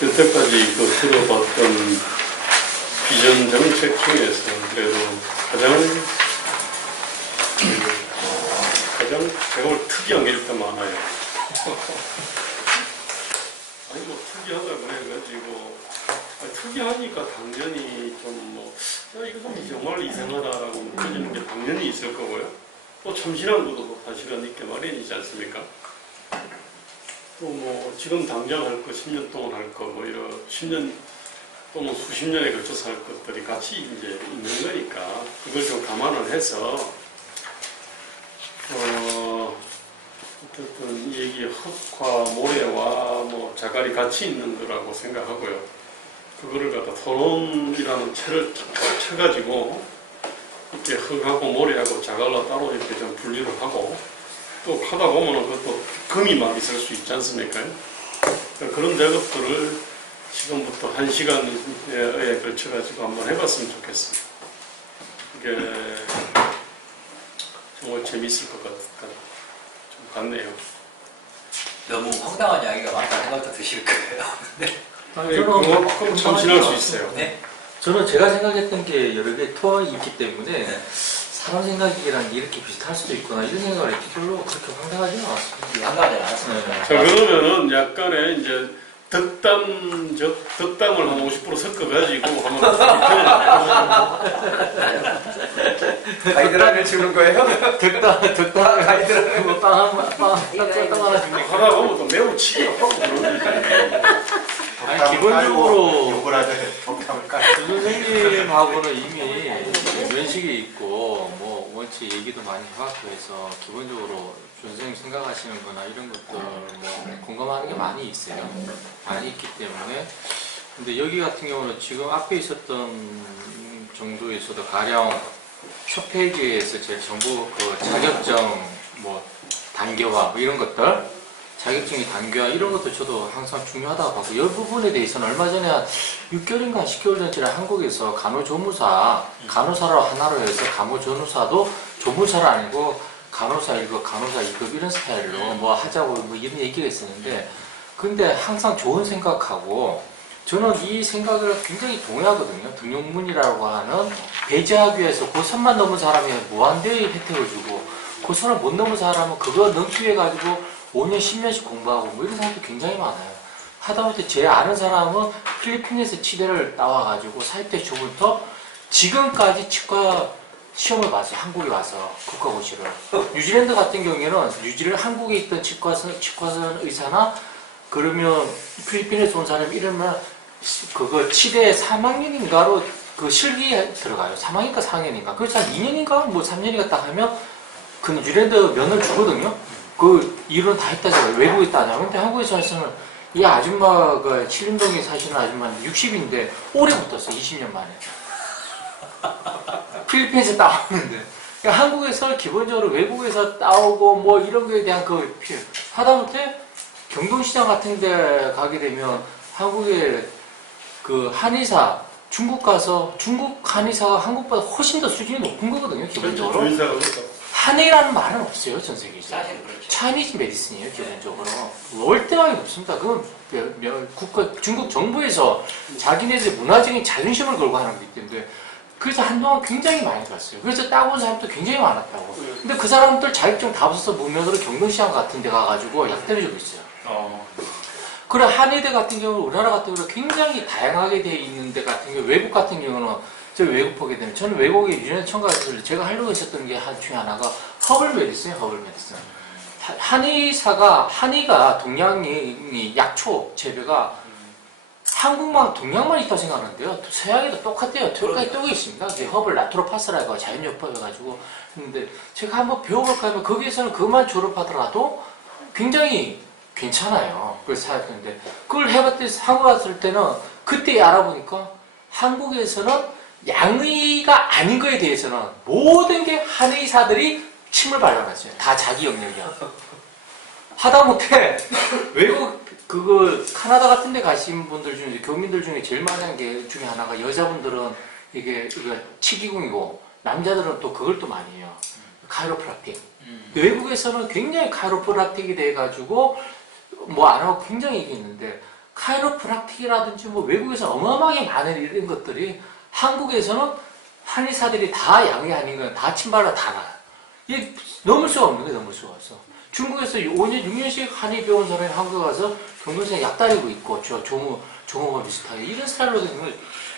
여태까지 들어봤던 비전 정책 중에서 그래도 가장 제가 볼 특이한 게 일단 많아요. 아니 뭐 특이하다고 해가지고 특이하니까 당연히 좀 이거 좀 정말 이상하다라고 느껴지는 게 당연히 있을 거고요. 또 참신한 것도 사실은 있게 마련이지 않습니까? 또 뭐 지금 당장 할 거, 10년 동안 할 거, 뭐 이런 10년 또는 수십 년에 걸쳐서 할 것들이 같이 이제 있는 거니까 그걸 좀 감안을 해서 어쨌든 이 얘기 흙과 모래와 뭐 자갈이 같이 있는 거라고 생각하고요. 그거를 갖다 토론이라는 채를 쳐가지고 이렇게 흙하고 모래하고 자갈로 따로 이렇게 좀 분리를 하고 또 하다 보면은 그것도 금이 막 있을 수 있지 않습니까? 그런 작업들을 지금부터 1시간에 걸쳐가지고 한번 해봤으면 좋겠습니다. 이게 정말 재미있을 것 같네요. 너무 황당한 이야기가 많다 생각도 드실 거예요. 네. 그만큼 참신할 수 있어요. 네. 저는 제가 생각했던 게 여러 개 토항이 있기 때문에 네. 사람 생각이랑 이렇게 비슷할 수도 있구나 이런 생각을 했지 별로 그렇게 황당하지는 않았습니다. 황당하지 않았습니다. 네. 자, 그러면은 약간의 이제 덕담을 한 50% 섞어가지고 한번 가이드라인을 주는 거예요? 덕담 가이드라인. 뭐 빵 하나 줍니까? 하다 보면 또 매우 치기가 하고 그러는데 아니 기본적으로 욕을 하든 덕담을까? 조 선생님하고는 이미 면식이 있고 뭐 원체 얘기도 많이 해왔고 해서 기본적으로 조 선생님 생각하시는 거나 이런 것들 뭐 공감하는 게 많이 있어요. 많이 있기 때문에 근데 여기 같은 경우는 지금 앞에 있었던 정도에서도 가령 첫 페이지에서 제 정보 그 자격증 뭐 단계화 뭐 이런 것들 자격증의 단계화 이런 것도 저도 항상 중요하다고 봤고 이 부분에 대해서는 얼마 전에 한 6개월인가 10개월 전쯤에 한국에서 간호조무사 간호사로 하나로 해서 간호조무사도 조무사가 아니고 간호사 1급, 간호사 2급 이런 스타일로 뭐 하자고 뭐 이런 얘기가 있었는데 근데 항상 좋은 생각하고 저는 이 생각을 굉장히 동의하거든요. 등용문이라고 하는 배제하기 위해서 고선만 넘은 사람이 무한대의 혜택을 주고 고선을 못 넘은 사람은 그거 넘기 위해 가지고 5년, 10년씩 공부하고 뭐 이런 사람도 굉장히 많아요. 하다못해 제 아는 사람은 필리핀에서 치대를 따와가지고 사입대 초부터 지금까지 치과 시험을 봤어요. 한국에 와서 국가고시를. 뉴질랜드 같은 경우에는 한국에 있던 치과선 의사나 그러면 필리핀에서 온 사람 이러면 그거 치대 3학년인가로 그 실기에 들어가요. 3학년인가 4학년인가. 그래서 한 2년인가 뭐 3년인가 딱 하면 그 뉴질랜드 면을 주거든요. 그 일은 다 했다잖아요. 외국에 있다냐. 근데 한국에서 하시는 이 아줌마가 칠림동에 사시는 아줌마는 60인데 오래 붙었어. 20년 만에. 필리핀에서 따왔는데. 그러니까 한국에서 기본적으로 외국에서 따오고 뭐 이런 거에 대한 그 필요. 하다못해 경동시장 같은 데 가게 되면 한국의 그 한의사 중국 가서 중국 한의사가 한국보다 훨씬 더 수준이 높은 거거든요. 기본적으로. 한의라는 말은 없어요. 전 세계에서. 차이니즈 메디슨이에요. 기본적으로. 월등하게 높습니다. 그건 중국 정부에서 자기네들 문화적인 자존심을 걸고 하는 거기 때문에 그래서 한동안 굉장히 많이 갔어요. 그래서 따온 사람도 굉장히 많았다고. 근데 그 사람들 자격증 다 없어서 무면으로 경동시장 같은 데 가가지고 약대를 주고 있어요. 그래 한의대 같은 경우는 우리나라 같은 경우는 굉장히 다양하게 되어 있는 데 같은 경우 외국 같은 경우는 저 외국 보게 되면 저는 외국에 유년에 처음 가서 제가 하려고 했었던 게 중에 하나가 허블 메디슨이에요. 허블 메디슨. 한의가 동양이 약초 재배가 한국만 동양만 있다고 생각하는데요. 서양에도 똑같아요. 토요까지 또 있습니다. 허블 나트로파스라고 자연요법 해가지고 근데 제가 한번 배워볼까 하면 거기에서는 그것만 졸업하더라도 굉장히 괜찮아요. 그래서 생각했는데 그걸 해봤더니 한국 왔을 때는 그때 알아보니까 한국에서는 양의가 아닌 거에 대해서는 모든 게 한의사들이 침을 발라놨어요. 다 자기 영역이야. 하다못해 외국 그거 카나다 같은 데 가신 분들 중에 교민들 중에 제일 많이 한 게 중에 하나가 여자분들은 이게 치기공이고 남자들은 또 그걸 또 많이 해요. 카이로프락틱. 외국에서는 굉장히 카이로프락틱이 돼가지고 뭐 안 하고 굉장히 이게 있는데 카이로프락틱이라든지 뭐 외국에서 어마어마하게 많은 이런 것들이 한국에서는 한의사들이 다 양이 아닌 다 침발로 다 나요. 이게 넘을 수가 없는 거예요. 넘을 수가 없어. 중국에서 5년, 6년씩 한의 배운 사람이 한국에 가서 경동생에 약 다리고 있고 종호가 비슷하게 이런 스타일로 되는 거예요.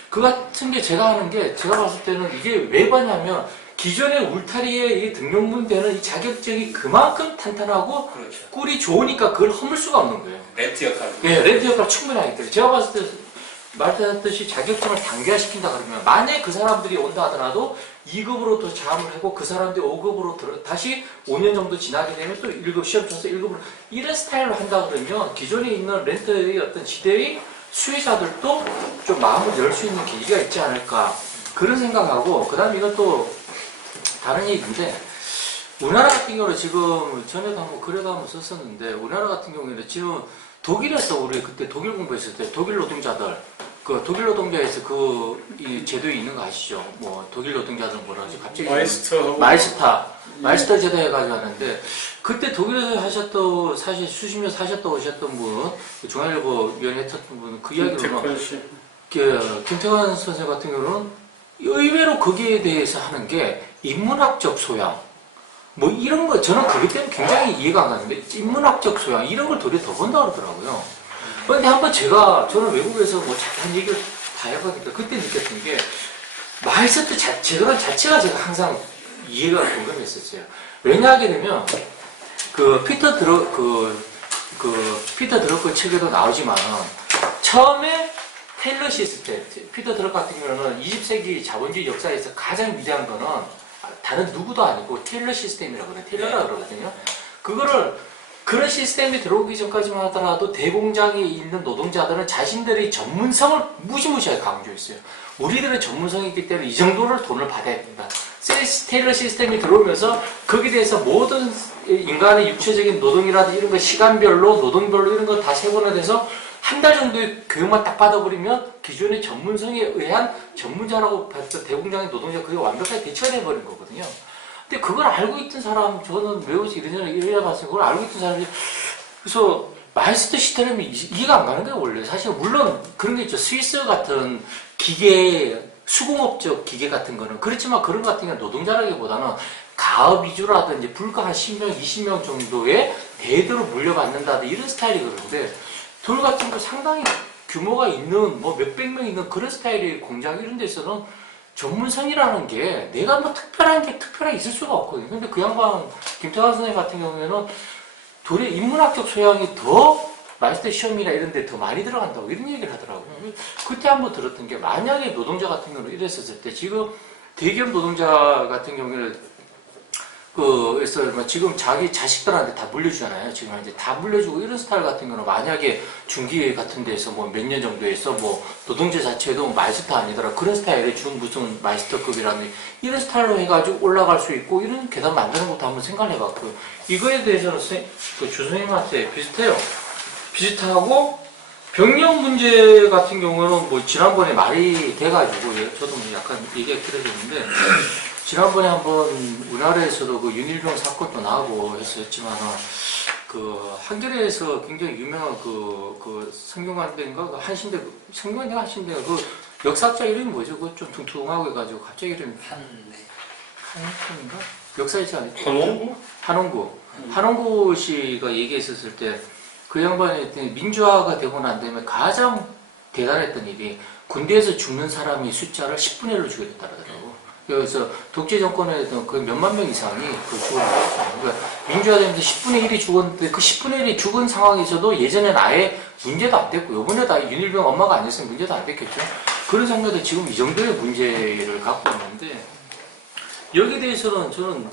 그 같은 게 제가 하는 게 제가 봤을 때는 이게 왜 그러냐면 기존의 울타리에 이 등용문되는 이 자격증이 그만큼 탄탄하고 그렇죠. 꿀이 좋으니까 그걸 허물 수가 없는 거예요. 렌트 역할. 예, 렌트 역할 충분히 하기 때문에 제가 봤을 때 말했듯이 자격증을 단계화시킨다 그러면 만약에 그 사람들이 온다 하더라도 2급으로 또 자음을 하고 그 사람들이 5급으로 다시 5년 정도 지나게 되면 또 1급 시험 쳐서 1급으로 이런 스타일로 한다 그러면 기존에 있는 렌트의 어떤 시대의 수혜자들도 좀 마음을 열 수 있는 계기가 있지 않을까 그런 생각하고 그 다음에 이것도 다른 얘기인데 우리나라 같은 경우는 지금 전에도 한번 글에도 한번 썼었는데 우리나라 같은 경우에는 지금 독일에서 우리 그때 독일 공부했을 때 독일 노동자들 그 독일 노동자에서 이 제도에 있는 거 아시죠? 뭐 독일 노동자들 뭐라 하지? 갑자기 마이스터 제도 해가지고 하는데 그때 독일에서 하셨던 사실 수십 년 사셨다 오셨던 분 중앙일보 위원했던 분 그 이야기로는 김태관 선생 같은 경우는 의외로 거기에 대해서 하는 게 인문학적 소양 뭐 이런 거 저는 그것 때문에 굉장히 이해가 안 가는데 인문학적 소양 이런 걸 도리어 더 본다 그러더라고요. 그런데 한번 저는 외국에서 뭐 잠깐 얘기를 다 해봤는데 그때 느꼈던 게 마이스터 제도란 자체가 제가 항상 이해가 궁금했었어요. 왜냐하게 되면 피터 드러커 책에도 나오지만은 처음에 테일러 시스템 피터 드러커 같은 경우는 20세기 자본주의 역사에서 가장 위대한 거는 다른 누구도 아니고 테일러 시스템이라고 그래요. 테일러라고 그러거든요. 그런 시스템이 들어오기 전까지만 하더라도 대공장에 있는 노동자들은 자신들의 전문성을 무시무시하게 강조했어요. 우리들은 전문성이 있기 때문에 이 정도를 돈을 받아야 된다. 테일러 시스템이 들어오면서 거기에 대해서 모든 인간의 육체적인 노동이라든지 이런 거 시간별로 노동별로 이런 거 다 세분화돼서 한 달 정도의 교육만 딱 받아버리면 기존의 전문성에 의한 전문자라고 봤을 때 대공장의 노동자 그게 완벽하게 대처가 돼버린 거거든요. 근데 그걸 알고 있던 사람, 저는 매우 이래저래 봤어요. 그걸 알고 있던 사람이, 그래서 마이스터 시스템이 이해가 안 가는 거예요, 원래. 사실, 물론 그런 게 있죠. 스위스 같은 기계, 수공업적 기계 같은 거는. 그렇지만 그런 것 같은 경우는 노동자라기보다는 가업 위주라든지 불과 한 10명, 20명 정도의 대대로 물려받는다든지 이런 스타일이 그런데, 돌 같은 거 상당히 규모가 있는, 뭐 몇백 명 있는 그런 스타일의 공장 이런 데서는 전문성이라는 게 내가 뭐 특별하게 있을 수가 없거든요. 근데 그 양반, 김태환 선생님 같은 경우에는 도리어 인문학적 소양이 더 마이스터 시험이나 이런 데 더 많이 들어간다고 이런 얘기를 하더라고요. 그때 한번 들었던 게 만약에 노동자 같은 경우는 이랬었을 때 지금 대기업 노동자 같은 경우에는 그래서 지금 자기 자식들한테 다 물려주잖아요. 지금 이제 다 물려주고 이런 스타일 같은 경우는 만약에 중기 같은 데서 뭐 몇 년 정도에서 뭐 노동자 자체도 마이스터 아니더라 그런 스타일의 무슨 마이스터급이라는 이런 스타일로 해가지고 올라갈 수 있고 이런 계단 만드는 것도 한번 생각을 해봤고요. 이거에 대해서는 주 선생님한테 비슷해요. 비슷하고 병력 문제 같은 경우는 뭐 지난번에 말이 돼가지고 저도 뭐 약간 얘기가 길어졌는데. 지난번에 한번 우리나라에서도 그 윤일병 사건도 나오고 했었지만 한겨레에서 굉장히 유명한 그 성균관대인가 그 한신대 성균관대가 한신대가 그 역사학자 이름이 뭐죠? 그 좀 퉁퉁하고 해가지고 갑자기 이름이 한인가 역사학자 아니죠? 한홍구 씨가 얘기했었을 때 그 양반이 민주화가 되고 난 다음에 가장 대단했던 일이 군대에서 죽는 사람의 숫자를 10분의 1로 죽였다고 하더라고요. 그래서 독재 정권에서 그 몇만 명 이상이 죽었어요. 그러니까 민주화되면서 10분의 1이 죽었는데 그 10분의 1이 죽은 상황에서도 예전엔 아예 문제도 안 됐고 요번에 다 윤일병 엄마가 안 됐으면 문제도 안 됐겠죠. 그런 상태도 지금 이 정도의 문제를 갖고 있는데 여기에 대해서는 저는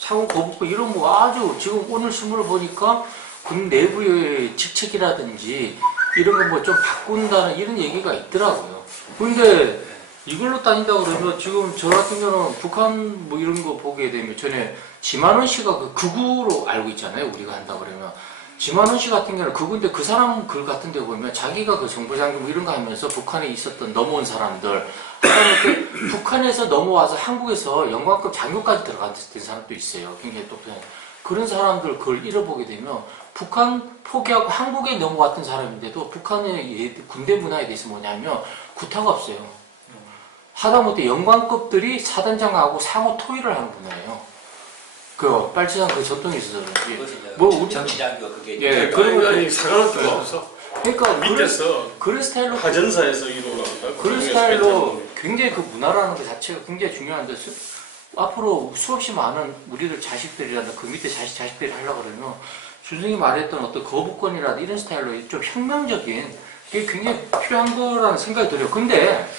상호 거부고 이런 뭐 아주 지금 오늘 신문을 보니까 군 내부의 직책이라든지 이런 거 뭐 좀 바꾼다는 이런 얘기가 있더라고요. 근데 이걸로 따진다 그러면 지금 저 같은 경우는 북한 뭐 이런 거 보게 되면 전에 지만원 씨가 그 극우로 알고 있잖아요. 우리가 한다 그러면 지만원 씨 같은 경우는 극우인데 그 사람 글 같은 데 보면 자기가 그 정보장교 뭐 이런 거 하면서 북한에 있었던 넘어온 사람들 그다음에 북한에서 넘어와서 한국에서 영관급 장교까지 들어간 사람도 있어요. 굉장히 또 그런 사람들 그걸 잃어보게 되면 북한 포기하고 한국에 넘어왔던 사람인데도 북한의 군대 문화에 대해서 뭐냐면 구타가 없어요. 하다못해 영관급들이 사단장하고 상호 토의를 하는 문화예요. 그 빨치산 그 전통이 있어서 그런지 그것이 이제 뭐 우리- 정치장교 그게 예, 그러니까 아니 사관할 필요 없어. 그러니까 밑에서 그런 스타일로 하전사에서 이루어간다. 그런 스타일로 굉장히 그 문화라는 것 자체가 굉장히 중요한데 앞으로 수없이 많은 우리들 자식들이라든 그 밑에 자식들이 하려고 그러면 준승이 말했던 어떤 거부권이라든 이런 스타일로 좀 혁명적인 게 굉장히 필요한 거라는 생각이 들어요. 근데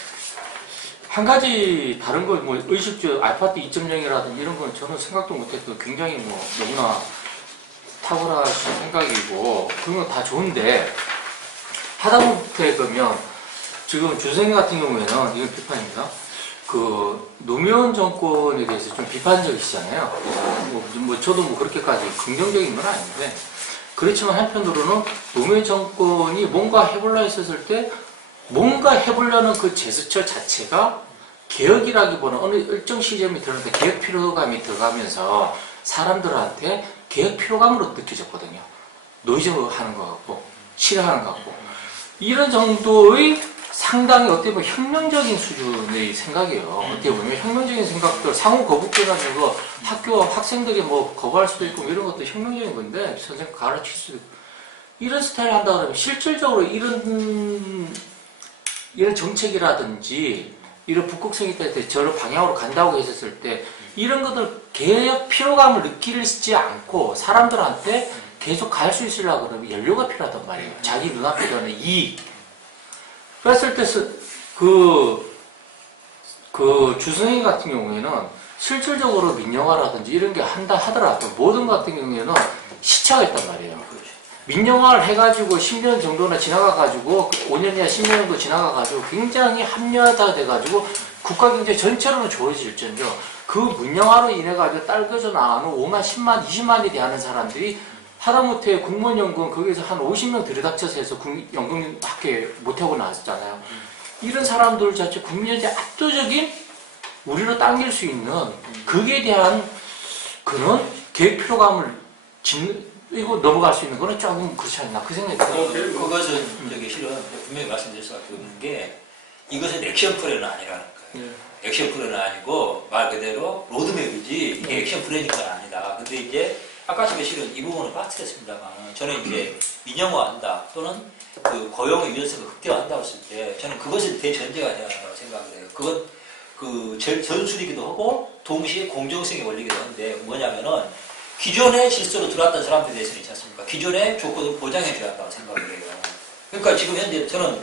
한 가지 다른 거 뭐 의식주 아파트 2.0이라든 이런 건 저는 생각도 못했고 굉장히 뭐 너무나 탁월하신 생각이고 그런 건 다 좋은데 하다못해 보면 지금 준승이 같은 경우에는 이건 비판입니다. 그 노무현 정권에 대해서 좀 비판적이시잖아요. 뭐 저도 뭐 그렇게까지 긍정적인 건 아닌데 그렇지만 한편으로는 노무현 정권이 뭔가 해보려 했었을 때 뭔가 해보려는 그 제스처 자체가 개혁이라기보다는 어느 일정 시점이 들어갈 때 개혁 피로감이 들어가면서 사람들한테 개혁 피로감으로 느껴졌거든요. 노이즈하는 것 같고 싫어하는 것 같고 이런 정도의 상당히 어떻게 보면 혁명적인 수준의 생각이에요. 어떻게 보면 혁명적인 생각들, 상호 거부권이라는 거 학교 학생들이 뭐 거부할 수도 있고 이런 것도 혁명적인 건데 선생님 가르칠 수도 있고 이런 스타일 한다 그러면 실질적으로 이런 정책이라든지 이런 북극성이 때 저런 방향으로 간다고 했었을 때 이런 것들 개혁 피로감을 느끼지 않고 사람들한테 계속 갈 수 있으려고 그러면 연료가 필요하단 말이에요. 자기 눈앞에 되는 이익. 그랬을 때, 주승희 같은 경우에는 실질적으로 민영화라든지 이런 게 한다 하더라도 모든 같은 경우에는 시차가 있단 말이에요. 민영화를 해가지고 10년 정도나 지나가가지고 5년이나 10년 정도 지나가가지고 굉장히 합리화가 돼가지고 국가 경제 전체로는 좋아질지언정 그 민영화로 인해가지고 딸겨져 나가는 5만, 10만, 20만이 대하는 사람들이 하다못해 공무원연금 거기에서 한 50명 들이닥쳐서 해서 연금 학회 못하고 나왔잖아요. 이런 사람들 자체 국민한테 압도적인 우리로 당길 수 있는 거기에 대한 그런 계획 피로감을 이거 넘어갈 수 있는 거는 조금 그렇지 않나 그 생각이 들어요. 그것은 저기 실은 분명히 말씀드릴 수밖에 없는 게 이것은 액션 플랜은 아니라는 거예요. 액션 플랜은 아니고 말 그대로 로드맵이지 이게 액션 플랜인 건 아니다. 근데 이제 아까 전에 실은 이 부분을 빠뜨렸습니다만 저는 이제 민영화한다 또는 그 고용의 유연성을 극대화한다고 했을 때 저는 그것은 대전제가 되어야 한다고 생각을 해요. 그건 그 전술이기도 하고 동시에 공정성의 원리이기도 한데 뭐냐면은 기존의 질서로 들어왔던 사람들에 대해서는 있지 않습니까? 기존의 조건을 보장해줘야 한다고 생각을 해요. 그러니까 지금 현재 저는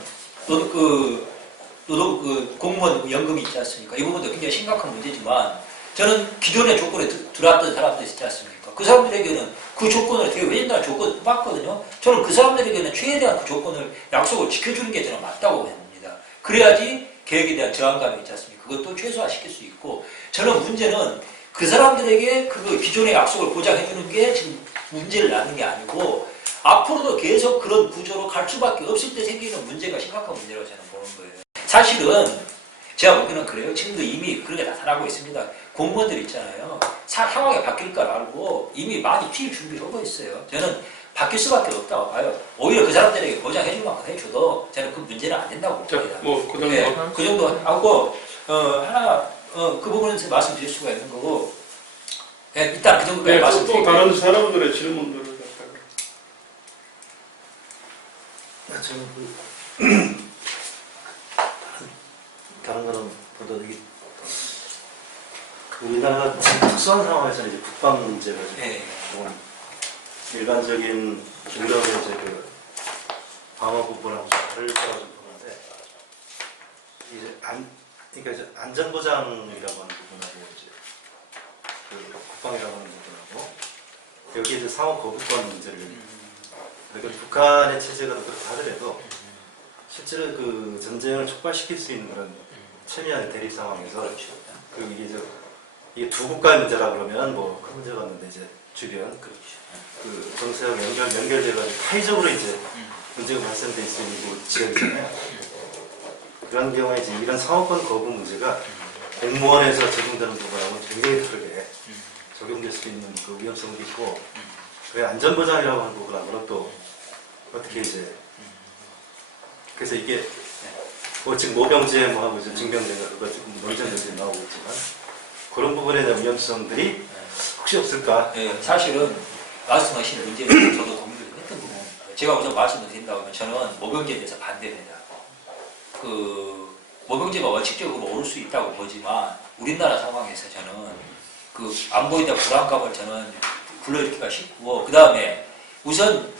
공무원 연금이 있지 않습니까? 이 부분도 굉장히 심각한 문제지만 저는 기존의 조건에 들어왔던 사람들이 있지 않습니까? 그 사람들에게는 그 조건을 되게 왜냐면 조건을 뽑았거든요. 저는 그 사람들에게는 최대한 그 조건을 약속을 지켜주는 게 저는 맞다고 봅니다. 그래야지 계획에 대한 저항감이 있지 않습니까? 그것도 최소화시킬 수 있고 저는 문제는 그 사람들에게 그 기존의 약속을 보장해주는 게 지금 문제를 낳는 게 아니고 앞으로도 계속 그런 구조로 갈 수밖에 없을 때 생기는 문제가 심각한 문제라고 저는 보는 거예요. 사실은 제가 보기에는 그래요. 지금도 이미 그런 게 나타나고 있습니다. 공무원들 있잖아요. 상황이 바뀔 걸 알고 이미 많이 투입 준비를 하고 있어요. 저는 바뀔 수밖에 없다고 봐요. 오히려 그 사람들에게 보장해줄 만큼 해줘도 저는 그 문제는 안 된다고 봅니다. 그 정도. 네, 그 정도 하고 그 부분은 말씀드릴 수가 있는 거고 일단 그 정도까지 네, 말씀드리고 또 다른 사람들의 질문들을 갖다가 저는 다른 거는 보다 이게 우리나라가 특수한 상황에서 이제 국방 문제를 조금 일반적인 중국의 이제 그 방어 부분하고 다를 거라고 보는데 이제 그러니까 이제 안전보장이라고 하는 부분하고 이제 그 국방이라고 하는 부분하고 여기 이제 상호 거부권 문제를 그러니까 북한의 체제가 그렇게 하더라도 실제로 그 전쟁을 촉발시킬 수 있는 그런 첨예한 대립 상황에서 이게 두 국가의 문제라 그러면 뭐 큰 문제가 없는데 이제 주변 그 정세하고 연결돼가지고 타의적으로 이제 문제가 발생될 수 있는 지역이잖아요. 그런 경우에 이제 이런 상호권 거부 문제가 공무원에서 적용되는 부분하고는 굉장히 다르게 적용될 수 있는 그 위험성도 있고 그 안전보장이라고 하는 부분하고는 또 어떻게 이제 그래서 이게 뭐 지금 모병제 뭐 하고 이제 징병제가 그거 지금 논쟁들이 나오고 있지만 그런 부분에 대한 위험성들이 혹시 없을까? 네, 사실은 말씀하신 문제는 저도 동의를 했던 부분입니다. 제가 우선 말씀을 드린다고 하면 저는 모병제에 대해서 반대입니다. 그 모병제가 원칙적으로 옳을 수 있다고 보지만 우리나라 상황에서 저는 그 안보에 대한 불안감을 저는 불러일으키기가 쉽고 그 다음에 우선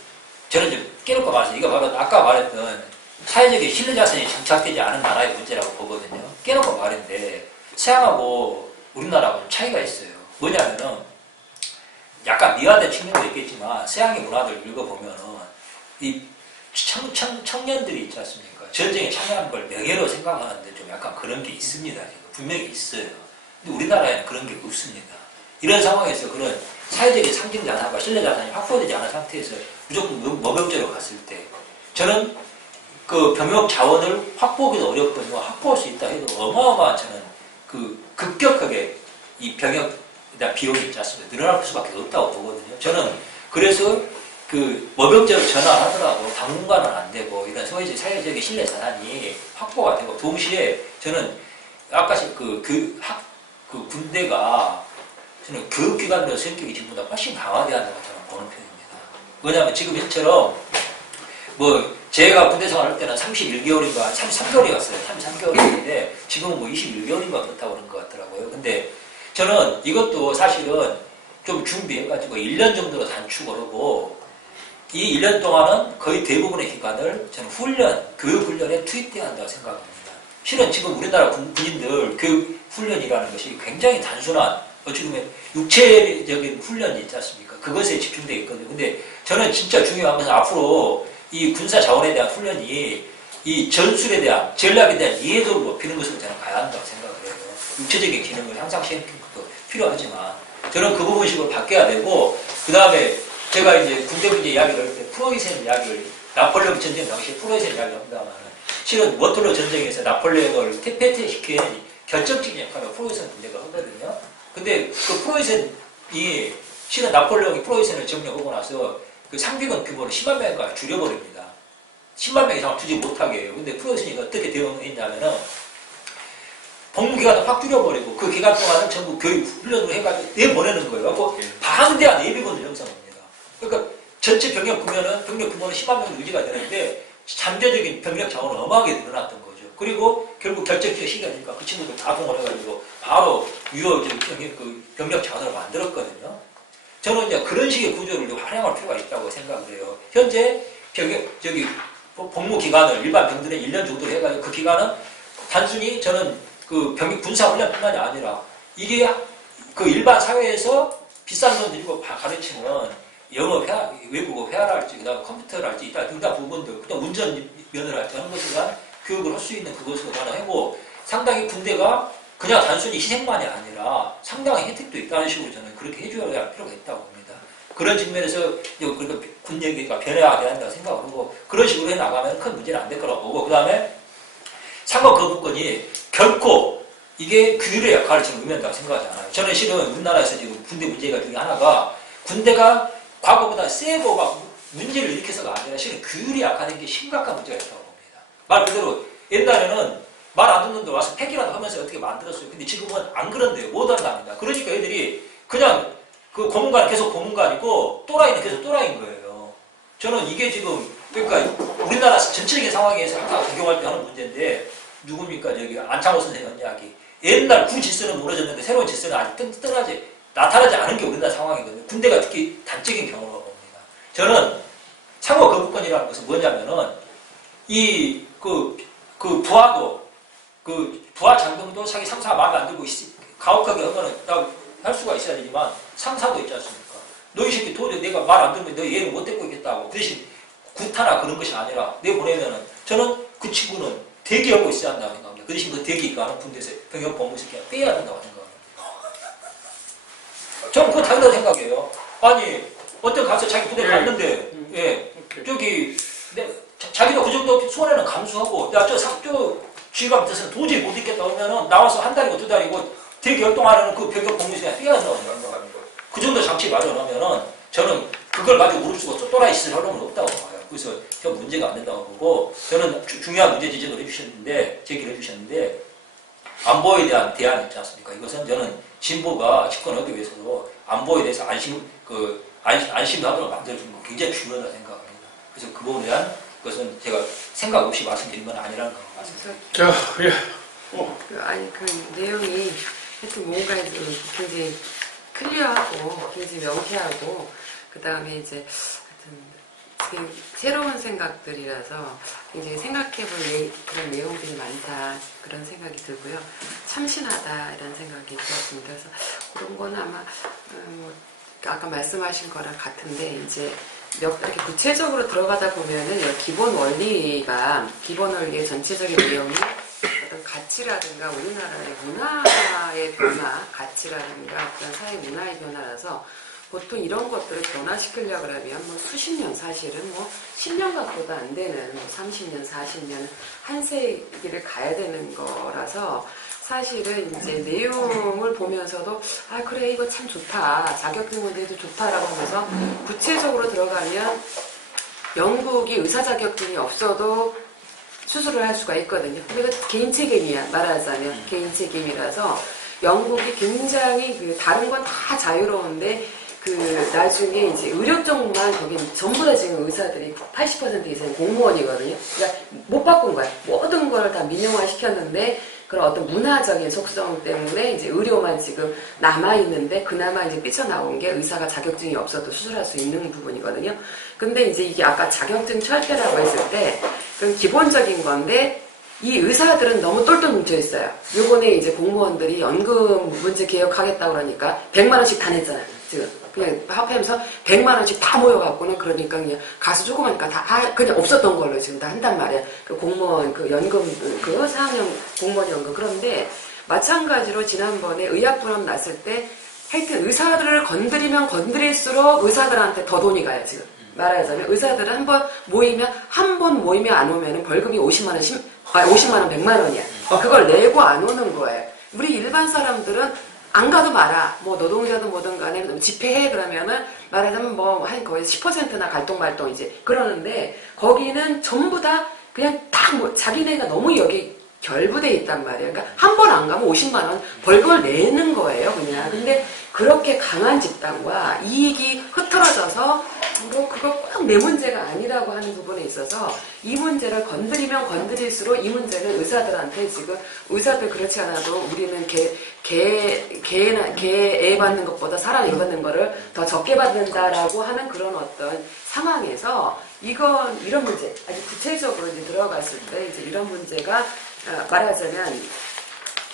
저는 이제 깨놓고 말해서 이거 바로 아까 말했던 사회적인 신뢰자산이 정착되지 않은 나라의 문제라고 보거든요. 깨놓고 말인데 서양하고 우리나라하고 차이가 있어요. 뭐냐면은 약간 미화된 측면도 있겠지만 서양의 문화들 읽어보면은 이 청년들이 있지 않습니까? 전쟁에 참여하는 걸 명예로 생각하는데 좀 약간 그런 게 있습니다. 분명히 있어요. 근데 우리나라에는 그런 게 없습니다. 이런 상황에서 그런 사회적인 상징 자산과 신뢰 자산이 확보되지 않은 상태에서 무조건 모병제로 갔을 때 저는 그 병역 자원을 확보하기도 어렵거든요. 확보할 수 있다 해도 어마어마한 저는 그 급격하게 이 병역 비용이 있지 않습니까? 늘어날 수밖에 없다고 보거든요. 저는 그래서 그 모병제로 전환하더라도 당분간은 안 되고 이런 사회적인 신뢰 자산이 확보가 되고 동시에 저는 아까 그 군대가 저는 교육기관으로 성격이 지금보다 훨씬 강화돼야 한다고 저는 보는 편입니다. 뭐냐면 지금 현처럼 뭐 제가 군대 생활할 때는 31개월인가 33개월이었어요. 33개월인데 지금은 뭐 21개월인가 그렇다고 그런 것 같더라고요. 근데 저는 이것도 사실은 좀 준비해가지고 1년 정도로 단축을 하고 이 1년 동안은 거의 대부분의 기간을 저는 교육훈련에 투입돼야 한다고 생각합니다. 실은 지금 우리나라 군인들 교육훈련이라는 것이 굉장히 단순한 어찌 보면 육체적인 훈련이 있지 않습니까? 그것에 집중되어 있거든요. 근데 저는 진짜 중요한 것은 앞으로 이 군사 자원에 대한 훈련이 이 전술에 대한 전략에 대한 이해도를 높이는 것으로 저는 가야 한다고 생각을 해요. 육체적인 기능을 향상시키는 것도 필요하지만 저는 그 부분식으로 바뀌어야 되고 그 다음에 제가 이제 군대 문제 이야기를 할 때 프로이센 이야기를 나폴레옹 전쟁 당시에 프로이센 이야기를 합니다만 실은 워털로 전쟁에서 나폴레옹을 퇴폐시킨 결정적인 역할을 프로이센 군대가 하거든요. 근데 그 프로이센이 실은 나폴레옹이 프로이센을 점령하고 나서 그 상비군 규모를 10만 명까지 줄여버립니다. 10만 명 이상을 두지 못하게 해요. 근데 프로이센이 어떻게 대응했냐면은 복무기간을 확 줄여버리고 그 기간 동안은 전부 교육 훈련을 해가지고 내보내는 거예요. 그래서 방대한 예비군을 형성합니다. 그러니까 전체 병력 규모는 10만 명 유지가 되는데 잠재적인 병력 자원은 어마하게 늘어났던 거죠. 그리고 결국 결정적 시기가 그 친구들 다 동원해가지고 바로 유효적인 병력 자원을 만들었거든요. 저는 이제 그런 식의 구조를 활용할 필요가 있다고 생각을 해요. 현재 복무 기간을 일반 병들의 1년 정도로 해가지고 그 기간은 단순히 저는 그 군사훈련뿐만이 아니라 이게 그 일반 사회에서 비싼 돈 들이고 가르치는 영어 외국어 회화랄지 그다음 컴퓨터랄지 이런 부분들 그다음 운전면허를 할지 하는 것에 대한 교육을 할 수 있는 그것으로 가능하고 상당히 군대가 그냥 단순히 희생만이 아니라 상당한 혜택도 있다는 식으로 저는 그렇게 해줘야 할 필요가 있다고 봅니다. 그런 측면에서 그러니까 군 얘기가 변화돼야 한다고 생각을 하고 그런 식으로 해나가면 큰 문제는 안 될 거라고 보고 그 다음에 상거 거부권이 결코 이게 규율의 역할을 지금 의미한다고 생각하지 않아요. 저는 실은 우리나라에서 지금 군대 문제가 중에 하나가 군대가 과거보다 세고 막 문제를 일으켜서가 아니라 실은 규율이 약화된 게 심각한 문제가 있다고 봅니다. 말 그대로 옛날에는 말 안 듣는데 와서 팩이라도 하면서 어떻게 만들었어요. 근데 지금은 안 그런데요. 못 한답니다. 그러니까 애들이 그냥 그 고문관은 계속 고문관이고 또라이는 계속 또라이인 거예요. 저는 이게 지금 그러니까 우리나라 전체적인 상황에서 항상 적용할 때 하는 문제인데 누굽니까? 안창호 선생님 한 이야기. 옛날 군 질서는 무너졌는데 새로운 질서는 아직 나타나지 않은 게 우리나라 상황이거든요. 군대가 특히 단적인 경우로 봅니다. 저는 상호 거부권이라는 것은 뭐냐면은 부하도 부하 장병도 자기 상사가 마음에 안 들고 가혹하게 하면은 할 수가 있어야 되지만 상사도 있지 않습니까? 너 이 새끼 도저히 내가 말 안 들으면 너 얘를 못 데리고 있겠다고. 그 대신 구타나 그런 것이 아니라 내보내면은 저는 그 친구는 대기하고 있어야 한다고 생각합니다. 그 대신 그 대기가는 군대에서 병역 복무에서 그냥 빼야 된다고 생각합니다. 저는 그거 당연하다고 생각해요. 아니 어떤 가서 자기 부대 갔는데 자기도 그 정도 손해는 감수하고 지휘관 밑에서는 도저히 못 있겠다 하면은 나와서 한 달이고 두 달이고 대기 활동하는 그 병역 복무 시간에 빼야 된다고 생각합니다. 그 정도 장치 마련하면은 저는 그걸 가지고 무릅쓰고 또라이 짓을 하려면 없다고 봐요. 그래서 저 문제가 안 된다고 보고 저는 중요한 문제 지적을 해주셨는데 제기를 해주셨는데 안보에 대한 대안 있지 않습니까? 이것은 저는 진보가 집권하기 위해서도 안보에 대해서 안심하도록 만들어주는 건 굉장히 중요하다고 생각합니다. 그래서 그 부분에 대한 것은 제가 생각 없이 말씀드린 건 아니라는 거 말씀드립니다. 자, 예. 아니 그 내용이 하여튼 뭔가 굉장히 클리어하고 굉장히 명쾌하고 그 다음에 이제 하여튼 새로운 생각들이라서 굉장히 생각해볼 그런 내용들이 많다 그런 생각이 들고요. 참신하다 이런 생각이 들었습니다. 그래서 그런 거는 아마 뭐 아까 말씀하신 거랑 같은데 이제 이렇게 구체적으로 들어가다 보면은 기본 원리의 전체적인 내용이 어떤 가치라든가 우리나라의 문화의 변화, 가치라든가 어떤 사회 문화의 변화라서 보통 이런 것들을 변화시키려고 하면 뭐 수십 년 사실은 뭐 10년 갖고도 안 되는 뭐 30년, 40년 한 세기를 가야 되는 거라서 사실은 이제 내용을 보면서도 아 그래 이거 참 좋다 자격증 문제도 좋다라고 하면서 구체적으로 들어가면 영국이 의사 자격증이 없어도 수술을 할 수가 있거든요. 근데 그 개인 책임이야 말하자면 개인 책임이라서 영국이 굉장히 다른 건 다 자유로운데 나중에 이제 의료 쪽만 거기는 전부 다 지금 의사들이 80% 이상이 공무원이거든요. 그러니까 못 바꾼 거야. 모든 걸 다 민영화 시켰는데 그런 어떤 문화적인 속성 때문에 이제 의료만 지금 남아있는데 그나마 이제 삐쳐나온 게 의사가 자격증이 없어도 수술할 수 있는 부분이거든요. 근데 이제 이게 아까 자격증 철폐라고 했을 때 그건 기본적인 건데 이 의사들은 너무 똘똘 뭉쳐 있어요. 요번에 이제 공무원들이 연금 문제 개혁하겠다고 그러니까 100만 원씩 다 냈잖아요. 지금 그냥 합하면서 100만 원씩 다 모여갖고는 그러니까 그냥 가수 조그마니까 다 그냥 없었던 걸로 지금 다 한단 말이에요. 그 공무원 그 연금 그 사학년 공무원 연금. 그런데 마찬가지로 지난번에 의약분담 났을 때 하여튼 의사들을 건드리면 건드릴수록 의사들한테 더 돈이 가요 지금. 말하자면 의사들은 한 번 모이면 안 오면은 벌금이 50만 원 100만 원이야. 그걸 내고 안 오는 거예요. 우리 일반 사람들은 안 가도 말아. 뭐 노동자도 뭐든 간에 집회해 그러면은 말하자면 뭐 한 거의 10%나 갈동말동 이제 그러는데 거기는 전부 다 그냥 딱 뭐 자기네가 너무 여기 결부돼 있단 말이에요. 그러니까 한 번 안 가면 50만 원 벌금을 내는 거예요, 그냥. 근데 그렇게 강한 집단과 이익이 흐트러져서 그거 꼭 내 문제가 아니라고 하는 부분에 있어서 이 문제를 건드리면 건드릴수록 이 문제는 의사들한테 지금 의사들 그렇지 않아도 우리는 애 받는 것보다 사람 애 받는 거를 더 적게 받는다라고 하는 그런 어떤 상황에서 이런 문제 아주 구체적으로 이제 들어갔을 때 이제 이런 문제가 말하자면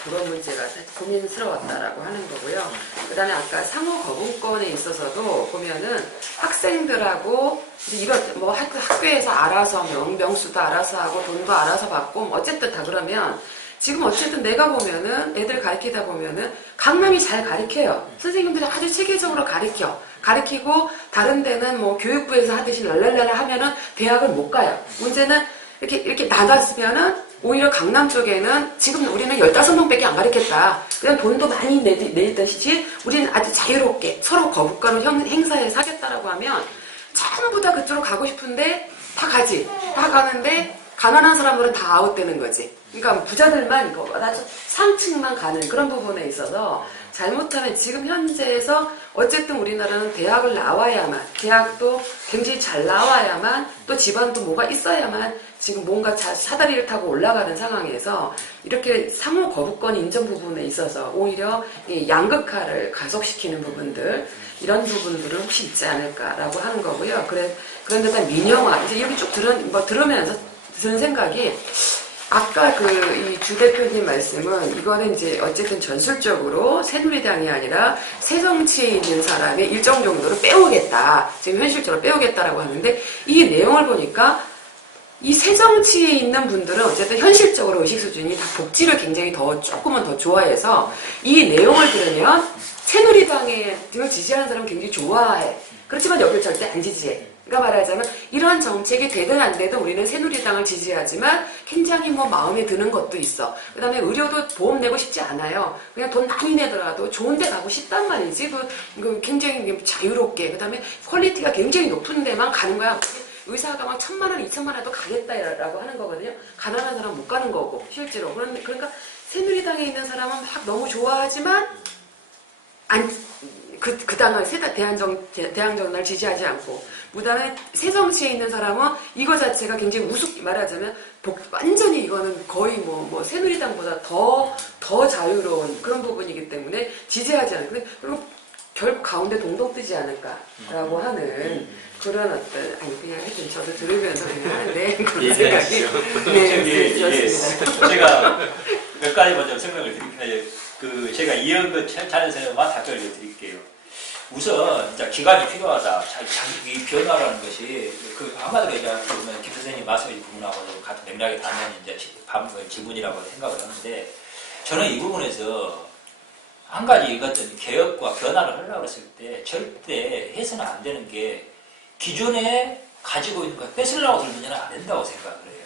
그런 문제가 고민스러웠다라고 하는 거고요. 그 다음에 아까 상호 거부권에 있어서도 보면은 학생들하고 이런 뭐 학교에서 알아서 명수도 알아서 하고 돈도 알아서 받고 뭐 어쨌든 다 그러면 지금 어쨌든 내가 보면은 애들 가르치다 보면은 강남이 잘 가르쳐요. 선생님들이 아주 체계적으로 가르치고 다른 데는 뭐 교육부에서 하듯이 랄랄랄라 하면은 대학을 못 가요. 문제는 이렇게 나눴으면은 오히려 강남 쪽에는 지금 우리는 15명밖에 안 가르쳤다. 그냥 돈도 많이 내듯이 우리는 아주 자유롭게 서로 거부권을 행사해서 하겠다라고 하면 전부 다 그쪽으로 가고 싶은데 다 가지. 다 가는데 가난한 사람들은 다 아웃되는 거지. 그러니까 부자들만 아주 상층만 가는 그런 부분에 있어서 잘못하면 지금 현재에서 어쨌든 우리나라는 대학을 나와야만 대학도 굉장히 잘 나와야만 또 집안도 뭐가 있어야만 지금 뭔가 사다리를 타고 올라가는 상황에서 이렇게 상호 거부권 인정 부분에 있어서 오히려 이 양극화를 가속시키는 부분들 이런 부분들은 혹시 있지 않을까라고 하는 거고요. 그런데다 민영화 이제 이렇게 쭉 들으면서 드는 생각이 아까 이 주 대표님 말씀은 이거는 이제 어쨌든 전술적으로 새누리당이 아니라 새정치에 있는 사람의 일정 정도를 빼오겠다. 지금 현실적으로 빼오겠다라고 하는데 이 내용을 보니까 이 새정치에 있는 분들은 어쨌든 현실적으로 의식 수준이 다 복지를 굉장히 조금은 더 좋아해서 이 내용을 들으면 새누리당을 지지하는 사람은 굉장히 좋아해. 그렇지만 여기를 절대 안 지지해. 그러니까 말하자면 이런 정책이 되든 안 되든 우리는 새누리당을 지지하지만 굉장히 뭐 마음에 드는 것도 있어. 그 다음에 의료도 보험 내고 싶지 않아요. 그냥 돈 많이 내더라도 좋은 데 가고 싶단 말이지. 그 굉장히 자유롭게. 그 다음에 퀄리티가 굉장히 높은 데만 가는 거야. 의사가 막 1,000만 원, 2,000만 원도 가겠다라고 하는 거거든요. 가난한 사람 못 가는 거고, 실제로. 그러니까 새누리당에 있는 사람은 막 너무 좋아하지만, 그 당을 대항정당을 지지하지 않고, 그다음에 새정치에 있는 사람은 이거 자체가 굉장히 우습게 말하자면 완전히 이거는 거의 뭐 새누리당보다 더 자유로운 그런 부분이기 때문에 지지하지 않고 그리고 결국 가운데 동동 뜨지 않을까라고 하는 그런 어떤 그냥 하여튼 저도 들으면서 그냥 하는데 그런 생각이 들었습니다. 제가 몇 가지만 좀 설명을 드릴게요. 제가 이어그 자연스러움만 답변을 드릴게요. 우선 기간이 필요하다. 이 변화라는 것이 아마도 이제 김 선생님 말씀하신 부분하고 같은 맥락에 닿는 이제 지문이라고 생각을 하는데 저는 이 부분에서 한 가지 어떤 개혁과 변화를 하려고 했을 때 절대 해서는 안 되는 게 기존에 가지고 있는 걸 뺏으려고 들면은 안 된다고 생각을 해요.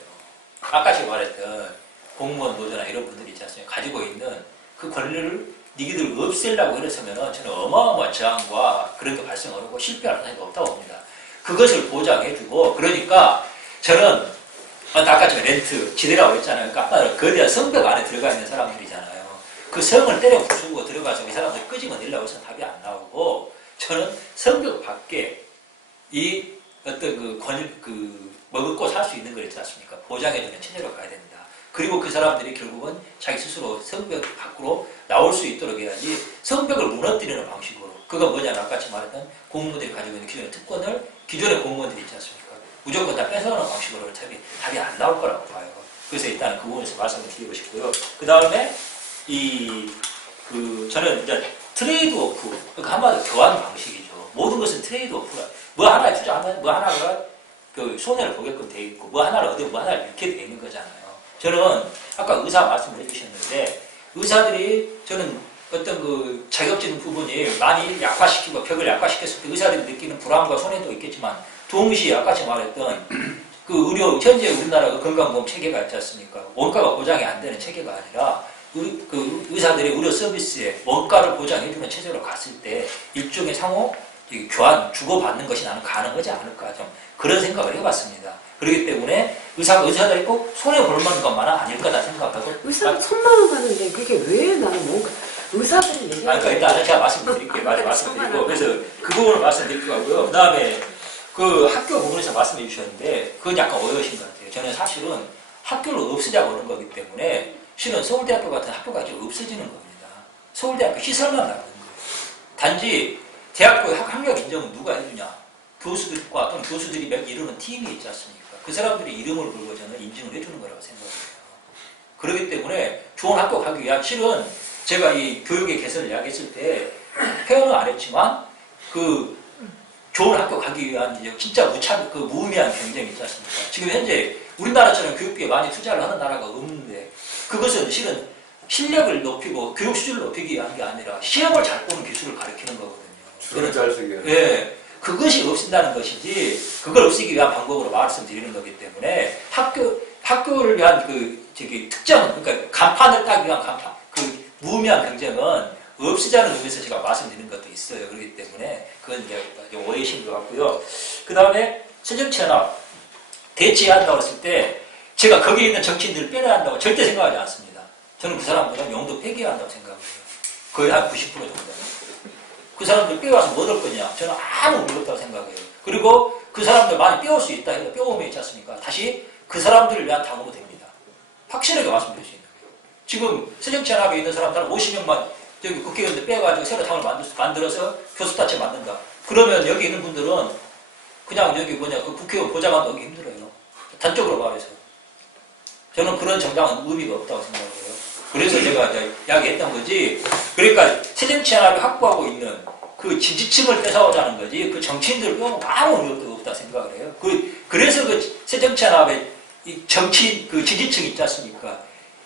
아까 제가 말했던 공무원 노조나 이런 분들이 있지 않습니까? 가지고 있는 그 권리를 니기들 없애려고 이랬으면은 저는 어마어마한 저항과 그런 게 발생하고 실패할 가능성이 없다고 봅니다. 그것을 보장해주고 그러니까 저는 아까 전에 렌트 지대라고 했잖아요. 그러니까 아까 거대한 성벽 안에 들어가 있는 사람들이잖아요. 그 성을 때려 부수고 들어가서 이 사람들 끄집어내려고 해서 답이 안 나오고 저는 성벽 밖에 이 어떤 먹고 살 수 있는 거 있지 않습니까? 보장해주는 체제로 가야 됩니다. 그리고 그 사람들이 결국은 자기 스스로 성벽 밖으로 나올 수 있도록 해야지 성벽을 무너뜨리는 방식으로 그건 뭐냐면 아까 말했던 공무원들이 가지고 있는 기존의 특권을 기존의 공무원들이 있지 않습니까? 무조건 다 뺏어오는 방식으로 답이 안 나올 거라고 봐요. 그래서 일단 그 부분에서 말씀을 드리고 싶고요. 그 다음에 저는 이제 트레이드 오프, 그러니까 한마디로 교환 방식이죠. 모든 것은 트레이드 오프가 뭐 하나에 투자하면 뭐 하나가 손해를 보게끔 돼 있고 뭐 하나를 얻으면 뭐 하나를 잃게 돼 있는 거잖아요. 저는 아까 의사 말씀을 해주셨는데 의사들이 저는 어떤 자격증 부분이 많이 약화시키고 벽을 약화시켰을 때 의사들이 느끼는 불안과 손해도 있겠지만 동시에 아까 제가 말했던 의료 현재 우리나라 건강보험 체계가 있지 않습니까? 원가가 보장이 안 되는 체계가 아니라 의사들의 의료 서비스에 원가를 보장해주는 체제로 갔을 때 일종의 상호 교환 주고받는 것이 나는 가능하지 않을까 좀 그런 생각을 해봤습니다. 그렇기 때문에 의사들이 꼭 손해볼 만한 것만은 아닐 거다 생각하고 의사가 1,000만 원 가는데 그게 왜 나는 뭔가 의사들이 얘기하는 그러니까 일단 제가 말씀드릴게요. 말씀드리고 그래서 그 부분을 말씀드릴 거고요. 그 다음에 학교 부분에서 말씀해 주셨는데 그건 약간 오해하신 것 같아요. 저는 사실은 학교를 없애자고 하는 거기 때문에 실은 서울대학교 같은 학교가 이제 없어지는 겁니다. 서울대학교 시설만 나오는 거예요. 단지 대학교의 학력 인정은 누가 해주냐? 교수들과 또는 교수들이 이루는 팀이 있지 않습니까? 그 사람들이 이름을 걸고 저는 인증을 해주는 거라고 생각해요. 그렇기 때문에 좋은 학교 가기 위한 실은 제가 이 교육의 개선을 이야기했을 때 표현은 안 했지만 좋은 학교 가기 위한 진짜 무의미한 경쟁이 있지 않습니까? 지금 현재 우리나라처럼 교육비에 많이 투자를 하는 나라가 없는데 그것은 실은 실력을 높이고 교육 수준을 높이기 위한 게 아니라 시험을 잘 보는 기술을 가르치는 거거든요. 줄을 잘 쓰게. 예. 그것이 없앤다는 것이지 그걸 없애기 위한 방법으로 말씀드리는 거기 때문에 학교를 위한 특정 그러니까 간판을 따기 위한 무의미한 경쟁은 없애자는 의미에서 제가 말씀드리는 것도 있어요. 그렇기 때문에 그건 이제 오해이신 것 같고요. 그 다음에 새정치연합 대치한다고 했을 때 제가 거기에 있는 정치인들을 빼내야 한다고 절대 생각하지 않습니다. 저는 그 사람보다 영도 폐기해야 한다고 생각해요. 거의 한 90% 정도는. 그 사람들 빼와서 뭐 얻을 거냐? 저는 아무 의미 없다고 생각해요. 그리고 그 사람들 많이 빼올 수 있다 해도 빼오면 있지 않습니까? 다시 그 사람들을 위한 당으로 됩니다. 확실하게 말씀드릴 수 있는 거예요. 지금 새정치연합에 있는 사람들 50명만 국회의원들 빼가지고 새로 당을 만들어서 교수단체 만든다. 그러면 여기 있는 분들은 그냥 국회의원 보좌관 오기 힘들어요. 단적으로 말해서. 저는 그런 정당은 의미가 없다고 생각해요. 그래서 제가 이야기했던 거지. 그러니까 새정치연합이 확보하고 있는 그 지지층을 뺏어오자는 거지. 그 정치인들을 빼면 아무 의미가 없다 생각을 해요. 그래서 새정치연합의 정치인 지지층 있지 않습니까?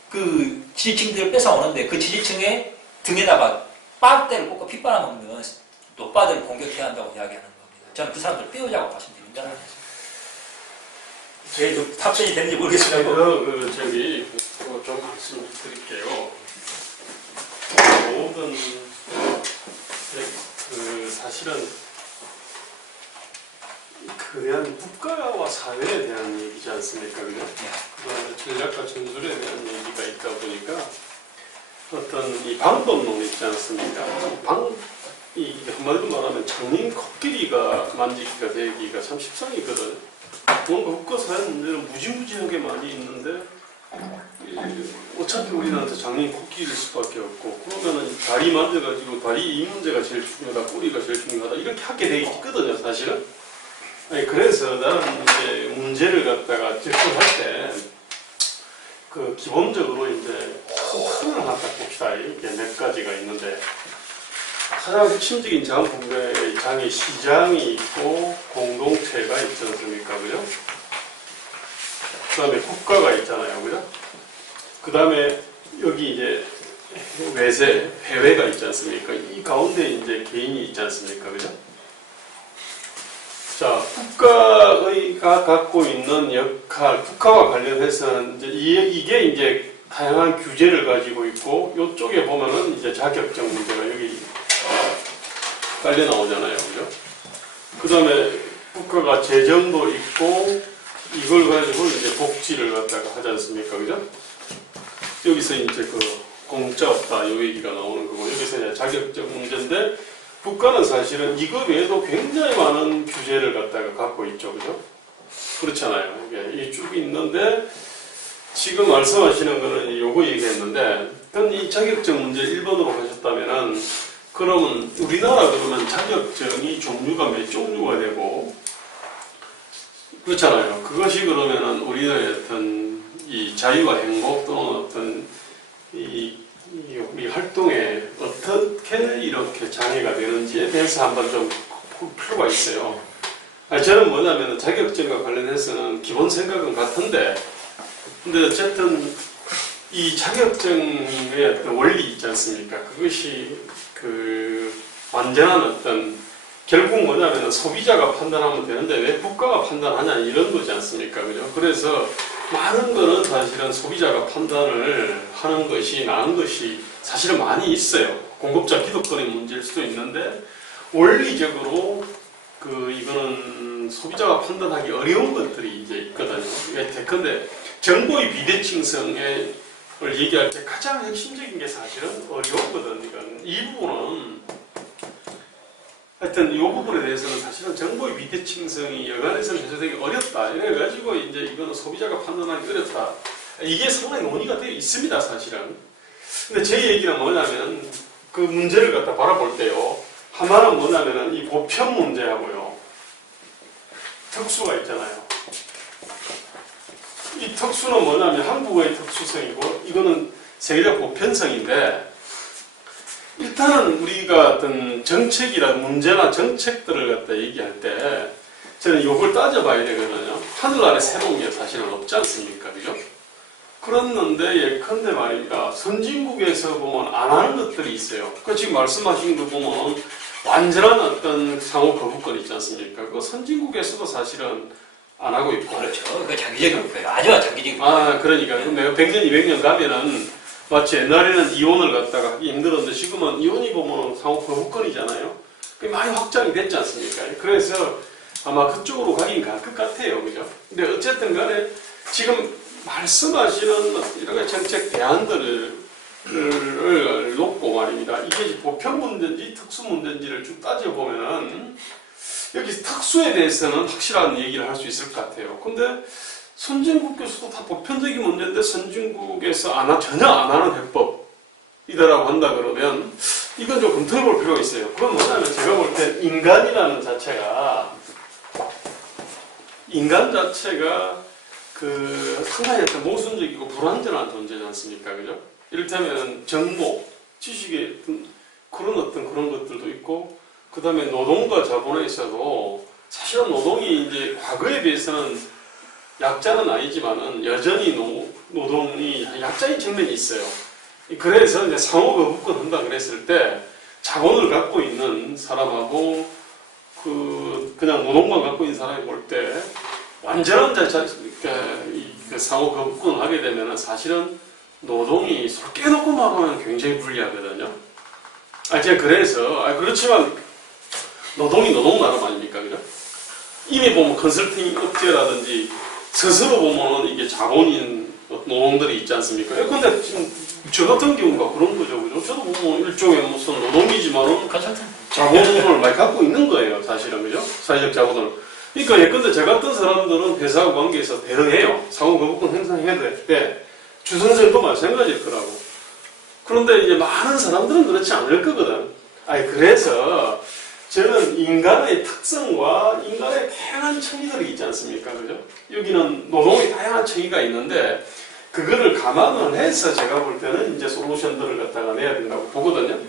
그 지지층들을 뺏어오는데 그 지지층의 등에다가 빨대를 꽂고 핏바람 먹는 노빠들을 공격해야 한다고 이야기하는 겁니다. 저는 그 사람들 빼오자고 말씀드립니다. 제일 좀 탑재이 되는지 모르겠지만 좀 말씀드릴게요. 모든 사실은 그냥 국가와 사회에 대한 얘기지 않습니까? 그죠? 그다음에 전략과 전술에 대한 얘기가 있다 보니까 어떤 이 방법론 있지 않습니까? 이 한마디로 말하면 장님 코끼리가 만지기가 되기가 참 십상이거든. 뭔가 국가사회 문제는 무지무지하게 많이 있는데 어차피 우리나라한테 장님 코끼리일 수밖에 없고 그러면은 다리 만져가지고 다리 이 문제가 제일 중요하다, 꼬리가 제일 중요하다 이렇게 하게 돼 있거든요, 사실은. 아니 그래서 나는 이제 문제를 갖다가 접근할 때 그 기본적으로 이제 큰 틀을 하나 딱 봅시다. 이게 몇 가지가 있는데 가장 핵심적인 장부의 장이 시장이 있고 공동체가 있지 않습니까? 그죠? 그 다음에 국가가 있잖아요. 그죠? 그 다음에 여기 이제 외세, 해외가 있지 않습니까? 이 가운데 이제 개인이 있지 않습니까? 그죠? 자, 국가가 갖고 있는 역할, 국가와 관련해서는 이제 이게 이제 다양한 규제를 가지고 있고, 이쪽에 보면은 이제 자격증 문제가 여기 깔려 나오잖아요. 그죠? 그 다음에 국가가 재정도 있고, 이걸 가지고 이제 복지를 갖다가 하지 않습니까? 그죠? 여기서 이제 그 공짜 없다, 요 얘기가 나오는 거고, 여기서 이제 자격증 문제인데, 국가는 사실은 이거 외에도 굉장히 많은 규제를 갖다가 갖고 있죠. 그죠? 그렇잖아요. 이게 쭉 있는데, 지금 말씀하시는 거는 요거 얘기했는데, 그럼 이 자격증 문제 1번으로 가셨다면은, 그러면 우리나라 그러면 자격증이 종류가 몇 종류가 되고, 그렇잖아요. 그것이 그러면은 우리나라의 어떤 이 자유와 행복 또는 어떤 우리 활동에 어떻게 이렇게 장애가 되는지에 대해서 한번 좀 볼 필요가 있어요. 저는 뭐냐면 자격증과 관련해서는 기본 생각은 같은데, 근데 어쨌든 이 자격증의 어떤 원리 있지 않습니까? 그것이 그 완전한 어떤 결국 뭐냐면 소비자가 판단하면 되는데 왜 국가가 판단하냐 이런 거지 않습니까? 그죠? 그래서 많은 거는 사실은 소비자가 판단을 하는 것이 나은 것이 사실은 많이 있어요. 공급자 기득권의 문제일 수도 있는데 원리적으로 이거는 소비자가 판단하기 어려운 것들이 이제 있거든요. 예컨대 정보의 비대칭성을 얘기할 때 가장 핵심적인 게 사실은 어려웠거든. 이건 이 부분은 하여튼 이 부분에 대해서는 사실은 정보의 비대칭성이 여간에서는 해소되기 어렵다. 이래가지고 이제 이거는 소비자가 판단하기 어렵다. 이게 상당히 논의가 되어 있습니다, 사실은. 근데 제 얘기는 뭐냐면 그 문제를 갖다 바라볼 때요. 하나는 뭐냐면은 이 보편 문제하고요. 특수가 있잖아요. 이 특수는 뭐냐면 한국의 특수성이고 이거는 세계적 보편성인데 일단은 우리가 어떤 정책이나 문제나 정책들을 갖다 얘기할 때 저는 이걸 따져봐야 되거든요. 하늘 아래 새로운 게 사실은 없지 않습니까? 그죠? 그렇는데 예컨대 말입니다. 선진국에서 보면 안 하는 것들이 있어요. 그 지금 말씀하신 거 보면 완전한 어떤 상호 거부권 있지 않습니까? 그 선진국에서도 사실은 안 하고 있고. 그렇죠. 그 장기적인 거예요. 아주 장기적인 거예요. 그러니까. 그럼 내가 100년, 200년 가면은 마치 옛날에는 이혼을 갖다가 하기 힘들었는데 지금은 이혼이 보면 상호 거부권이잖아요. 그게 많이 확장이 됐지 않습니까? 그래서 아마 그쪽으로 가긴 갈 것 같아요. 그죠? 근데 어쨌든 간에 지금 말씀하시는 여러 가지 정책 대안들을 놓고 말입니다. 이게 보편 문제인지 특수 문제인지를 쭉 따져보면은 여기 특수에 대해서는 확실한 얘기를 할 수 있을 것 같아요. 근데 선진국에서도 다 보편적인 문제인데 선진국에서 전혀 안 하는 해법이다라고 한다 그러면 이건 좀 검토해 볼 필요가 있어요. 그건 뭐냐면 제가 볼 때 인간이라는 자체가 상당히 어떤 모순적이고 불완전한 존재지 않습니까? 그죠? 이를테면 정보, 지식의 그런 것들도 있고, 그 다음에 노동과 자본에 있어도 사실은 노동이 이제 과거에 비해서는 약자는 아니지만은 여전히 노동이 약자인 측면이 있어요. 그래서 이제 상호 거부권 한다 그랬을 때 자본을 갖고 있는 사람하고 그냥 노동만 갖고 있는 사람이 볼 때 완전한 그 상호 거부권을 하게 되면은 사실은 노동이 서로 깨놓고 말하면 굉장히 불리하거든요. 제가 그래서 그렇지만 노동이 노동 나름 아닙니까, 그죠? 이미 보면 컨설팅 업체라든지 스스로 보면은 이게 자본인 노동들이 있지 않습니까? 근데 지금 저 같은 경우가 그런 거죠, 그죠? 저도 보면 일종의 무슨 노동이지만은 자본을 많이 갖고 있는 거예요, 사실은, 그죠? 사회적 자본을. 그러니까 예컨대 저 같은 사람들은 회사와 관계에서 대등해요. 상호 거부권 행사해야 될 때 주선생도 마찬가지일 거라고. 그런데 이제 많은 사람들은 그렇지 않을 거거든. 그래서 저는 인간의 특성과 인간의 다양한 청이들이 있지 않습니까? 그죠? 여기는 노동의 다양한 청이가 있는데 그거를 감안을 해서 제가 볼 때는 이제 솔루션들을 갖다가 내야 된다고 보거든요.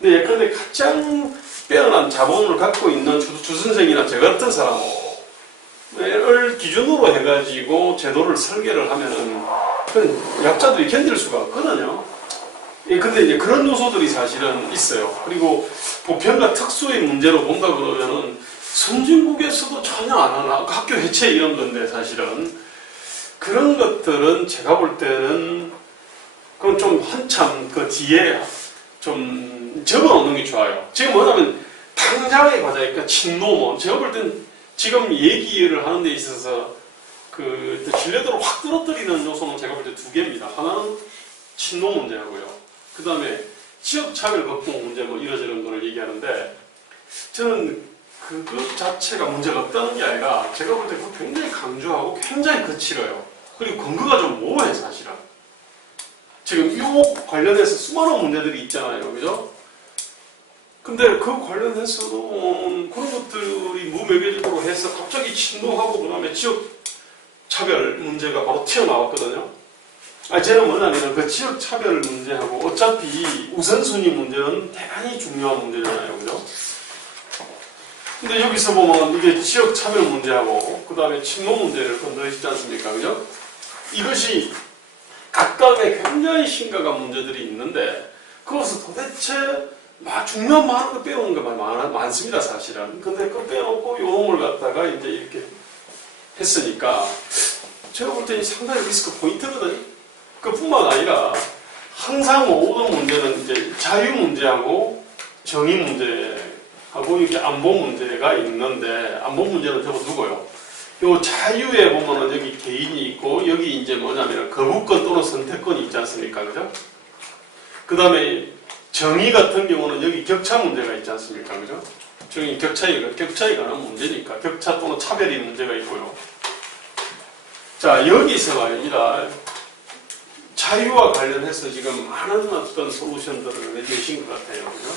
근데 예컨대 가장 빼어난 자본을 갖고 있는 주선생이나 저 같은 사람을 기준으로 해가지고 제도를 설계를 하면은 약자들이 견딜 수가 없거든요. 근데 이제 그런 요소들이 사실은 있어요. 그리고 보편과 특수의 문제로 본다 그러면은 선진국에서도 전혀 안 하나. 학교 해체 이런 건데 사실은 그런 것들은 제가 볼 때는 그건 좀 한참 그 뒤에 좀 접어놓는 게 좋아요. 지금 뭐냐면 당장의 과제, 그러니까 친노모. 제가 볼 때는 지금 얘기를 하는 데 있어서 그 신뢰도를 확 떨어뜨리는 요소는 제가 볼 때 두 개입니다. 하나는 친노 문제하고요. 그 다음에 지역차별 극복 문제 뭐 이러저런 거를 얘기하는데 저는 그것 자체가 문제가 없다는 게 아니라 제가 볼 때 그거 굉장히 강조하고 굉장히 거칠어요. 그리고 근거가 좀 모호해 사실은. 지금 이 관련해서 수많은 문제들이 있잖아요. 그죠? 근데 그 관련해서도 그런 것들이 무매개적으로 해서 갑자기 친노하고 그 다음에 지역차별 문제가 바로 튀어나왔거든요. 저는 뭐냐면 그 지역차별 문제하고 어차피 우선순위 문제는 대단히 중요한 문제잖아요. 그죠? 근데 여기서 보면 이게 지역차별 문제하고 그 다음에 친노 문제를 건드리지 않습니까? 그죠? 이것이 각각의 굉장히 심각한 문제들이 있는데 그것을 도대체 중요한 많은 거 빼놓은 게 많습니다, 사실은. 근데 그 빼놓고 요놈을 갖다가 이제 이렇게 했으니까 제가 볼 때는 상당히 리스크 포인트거든요. 그뿐만 아니라 항상 모든 문제는 이제 자유 문제하고 정의 문제하고 이게 안보 문제가 있는데 안보 문제는 저거 누구요? 요 자유에 보면은 여기 개인이 있고 여기 이제 뭐냐면 거부권 또는 선택권이 있지 않습니까? 그죠? 그 다음에 정의 같은 경우는 여기 격차 문제가 있지 않습니까? 그죠? 정의 격차에 관한 문제니까 격차 또는 차별이 문제가 있고요. 자, 여기서 말입니다. 자유와 관련해서 지금 많은 어떤 솔루션들을 내주신 것 같아요. 그죠?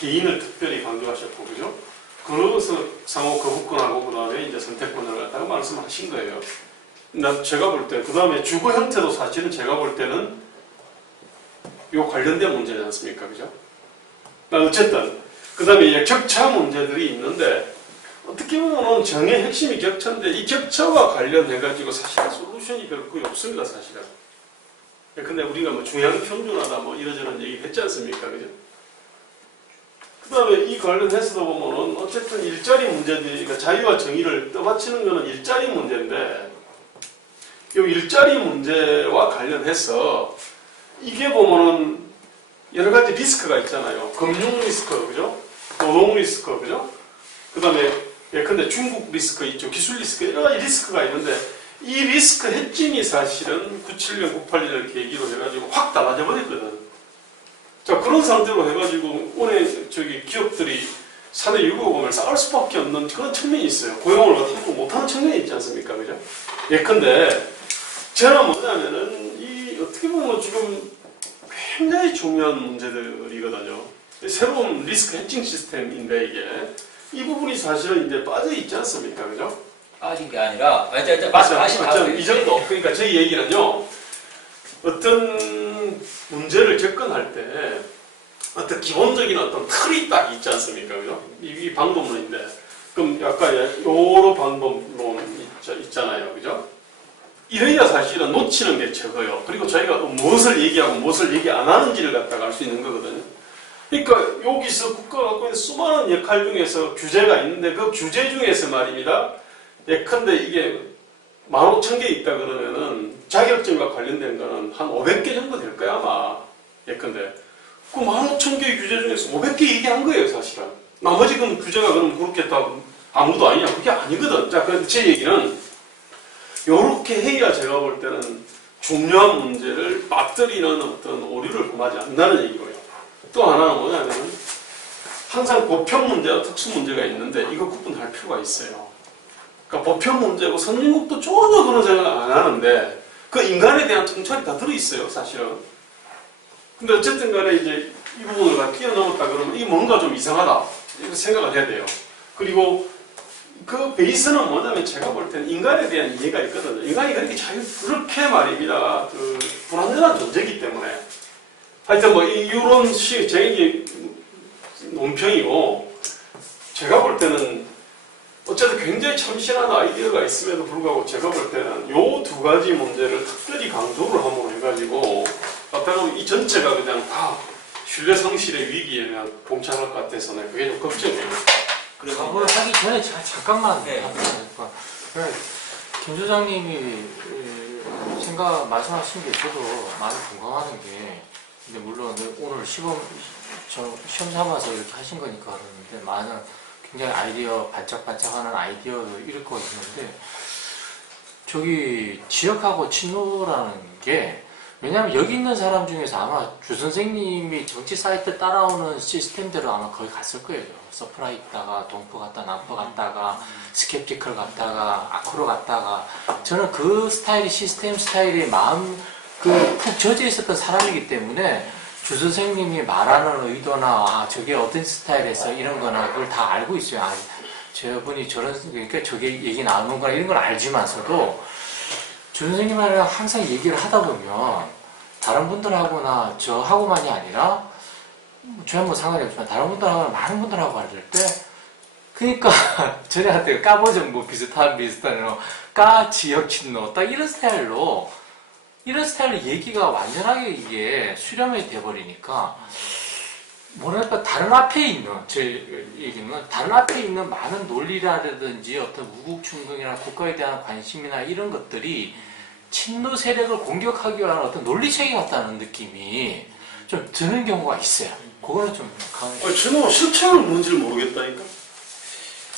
개인을 특별히 강조하셨고, 그죠? 그러면서 상호 거부권하고 그 다음에 이제 선택권을 갖다가 말씀하신 거예요. 제가 볼 때, 그 다음에 주거 형태도 사실은 제가 볼 때는 요 관련된 문제지 않습니까? 그죠? 어쨌든, 그 다음에 격차 문제들이 있는데, 어떻게 보면 정의 핵심이 격차인데, 이 격차와 관련해가지고 사실은 솔루션이 별로 거의 없습니다, 사실은. 근데 우리가 뭐 중요한 평준화다 뭐 이러저런 얘기 했지 않습니까? 그죠? 그 다음에 이 관련해서도 보면은 어쨌든 일자리 문제들이, 그러니까 자유와 정의를 떠받치는 거는 일자리 문제인데, 이 일자리 문제와 관련해서 이게 보면은 여러 가지 리스크가 있잖아요. 금융 리스크, 그죠? 노동 리스크, 그죠? 그 다음에 예컨대 중국 리스크 있죠. 기술 리스크, 여러 가지 리스크가 있는데, 이 리스크 해칭이 사실은 97년, 98년을 계기로 해가지고 확 달라져 버렸거든. 자, 그런 상태로 해가지고, 오늘 기업들이 사내 유급금을 쌓을 수밖에 없는 그런 측면이 있어요. 고용을 갖고 못하는 측면이 있지 않습니까? 그죠? 예컨대, 저는 뭐냐면은, 어떻게 보면 지금 굉장히 중요한 문제들이거든요. 새로운 리스크 해칭 시스템인데, 이게. 이 부분이 사실은 이제 빠져 있지 않습니까? 그죠? 빠진 게 아니라, 말씀하시면 이 정도. 그러니까 저희 얘기는요, 어떤 문제를 접근할 때, 어떤 기본적인 어떤 틀이 딱 있지 않습니까? 그죠? 이 방법론인데, 그럼 약간 여러 방법론 있잖아요. 그죠? 이래야 사실은 놓치는 게 적어요. 그리고 저희가 무엇을 얘기하고 무엇을 얘기 안 하는지를 갖다가 알 수 있는 거거든요. 그러니까 여기서 국가가 갖고 있는 수많은 역할 중에서 규제가 있는데 그 규제 중에서 말입니다. 예컨대 이게 15,000개 있다 그러면은 자격증과 관련된 거는 한 500개 정도 될 거야 아마. 예컨대 그 15,000개 규제 중에서 500개 얘기한 거예요 사실은. 나머지 그 규제가 그럼 그렇게 다 아무도 아니냐? 그게 아니거든. 자, 그런데 제 얘기는 요렇게 해야 제가 볼 때는 중요한 문제를 맞들이는 어떤 오류를 범하지 않는다는 얘기고요. 또 하나는 뭐냐면 항상 보편 문제와 특수 문제가 있는데 이거 구분할 필요가 있어요. 그러니까 보편 문제고 선진국도 전혀 그런 생각을 안 하는데 그 인간에 대한 통찰이 다 들어있어요 사실은. 근데 어쨌든 간에 이제 이 부분을 다 뛰어넘었다 그러면 이게 뭔가 좀 이상하다 이렇게 생각을 해야 돼요. 그리고 그 베이스는 뭐냐면 제가 볼 때는 인간에 대한 이해가 있거든요. 인간이 그렇게 말입니다. 그 불완전한 존재이기 때문에. 하여튼 뭐 이런 식 제 얘기 논평이고 제가 볼 때는 어쨌든 굉장히 참신한 아이디어가 있음에도 불구하고 제가 볼 때는 요 두 가지 문제를 특별히 강조를 함으로 해가지고 앞에는 이 전체가 그냥 다 신뢰 상실의 위기에 그냥 봉착할 것 같아서 그게 좀 걱정이에요. 그걸 하기 전에 제가 잠깐만 네. 김 소장님이 말씀하신 게 저도 많이 공감하는 게 근데 물론 오늘 시험 삼아서 이렇게 하신 거니까 그러는데 많은 굉장히 아이디어 반짝반짝하는 아이디어도 읽고 있는데 저기 지역하고 친노라는 게 왜냐하면 여기 있는 사람 중에서 아마 주 선생님이 정치 사이트 따라오는 시스템대로 아마 거기 갔을 거예요. 서프라이 있다가 동포 갔다 남포 갔다가 스캡티컬 갔다가 아크로 갔다가 저는 그 스타일이 시스템 스타일이 마음 푹 젖어 있었던 사람이기 때문에 주 선생님이 말하는 의도나 저게 어떤 스타일에서 이런 거나 그걸 다 알고 있어요. 저분이 그러니까 저게 얘기 나오는구나 이런 걸 알지만서도 주 선생님이랑 항상 얘기를 하다 보면 다른 분들하고나 저하고만이 아니라 저는 뭐 상관이 없지만 다른 분들하고 많은 분들하고 할 때 그러니까 저희한테 까버전 뭐 비슷한 까 지역 친노 딱 이런 스타일로 얘기가 완전하게 이게 수렴이 돼버리니까 뭐랄까 다른 앞에 있는 제 얘기는 다른 앞에 있는 많은 논리라든지 어떤 우국충동이나 국가에 대한 관심이나 이런 것들이 친노 세력을 공격하기 위한 어떤 논리체계 같다는 느낌이 좀 드는 경우가 있어요. 그거는 좀 강하게. 저는 실체는 뭔지를 모르겠다니까.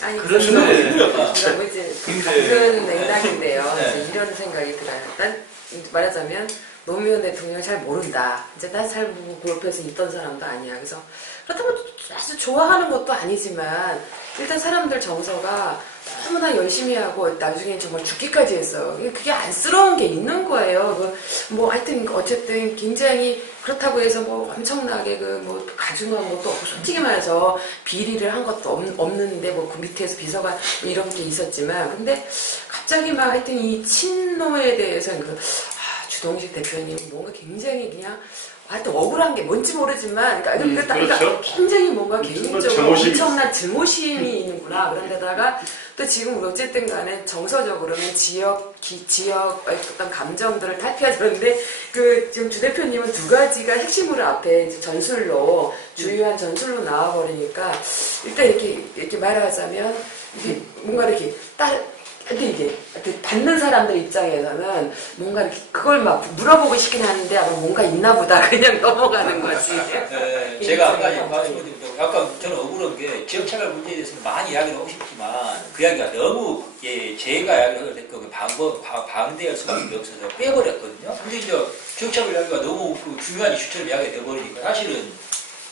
아니, 그런데 그러니까 이제 그런 맥락인데요. 이제 이런 생각이 들어요. 난 말하자면 노무현 대통령 잘 모른다. 이제 난 잘 그 옆에서 있던 사람도 아니야. 그래서 그렇다고 아주 좋아하는 것도 아니지만 일단 사람들 정서가 너무나 열심히 하고 나중에 정말 죽기까지 했어요. 그게 안쓰러운 게 있는 거예요. 뭐 하여튼 어쨌든 굉장히 그렇다고 해서 뭐 엄청나게 뭐 가중한 것도 없고 솔직히 말해서 비리를 한 것도 없는데 뭐 그 밑에서 비서관 이런 게 있었지만 근데 갑자기 막 하여튼 이 친노에 대해서는 주동식 대표님 뭔가 굉장히 그냥 하여튼 억울한 게 뭔지 모르지만 그러니까 그렇죠. 굉장히 뭔가 개인적으로 증오심이 엄청난 증오심이 있는구나. 그런데다가 또 지금 어쨌든 간에 정서적으로는 지역 어떤 감정들을 탈피하셨는데 지금 주 대표님은 두 가지가 핵심으로 앞에 이제 전술로 주요한 전술로 나와버리니까 일단 이렇게 말하자면 이게 뭔가 이렇게 근데 이게 받는 사람들 입장에서는 뭔가 이렇게 그걸 막 물어보고 싶긴 하는데 아마 뭔가 있나 보다 그냥 넘어가는 거지. 제가 아까 말씀드린 약간 저는 억울한 게 지역차별 문제에 대해서는 많이 이야기를 하고 싶지만 그 이야기가 너무 제가 이야기를 하게 됐고 방대할 수밖에 없어서 빼버렸거든요. 근데 이제 지역차별 이야기가 너무 중요한 이슈처럼 이야기가 돼버리니까 사실은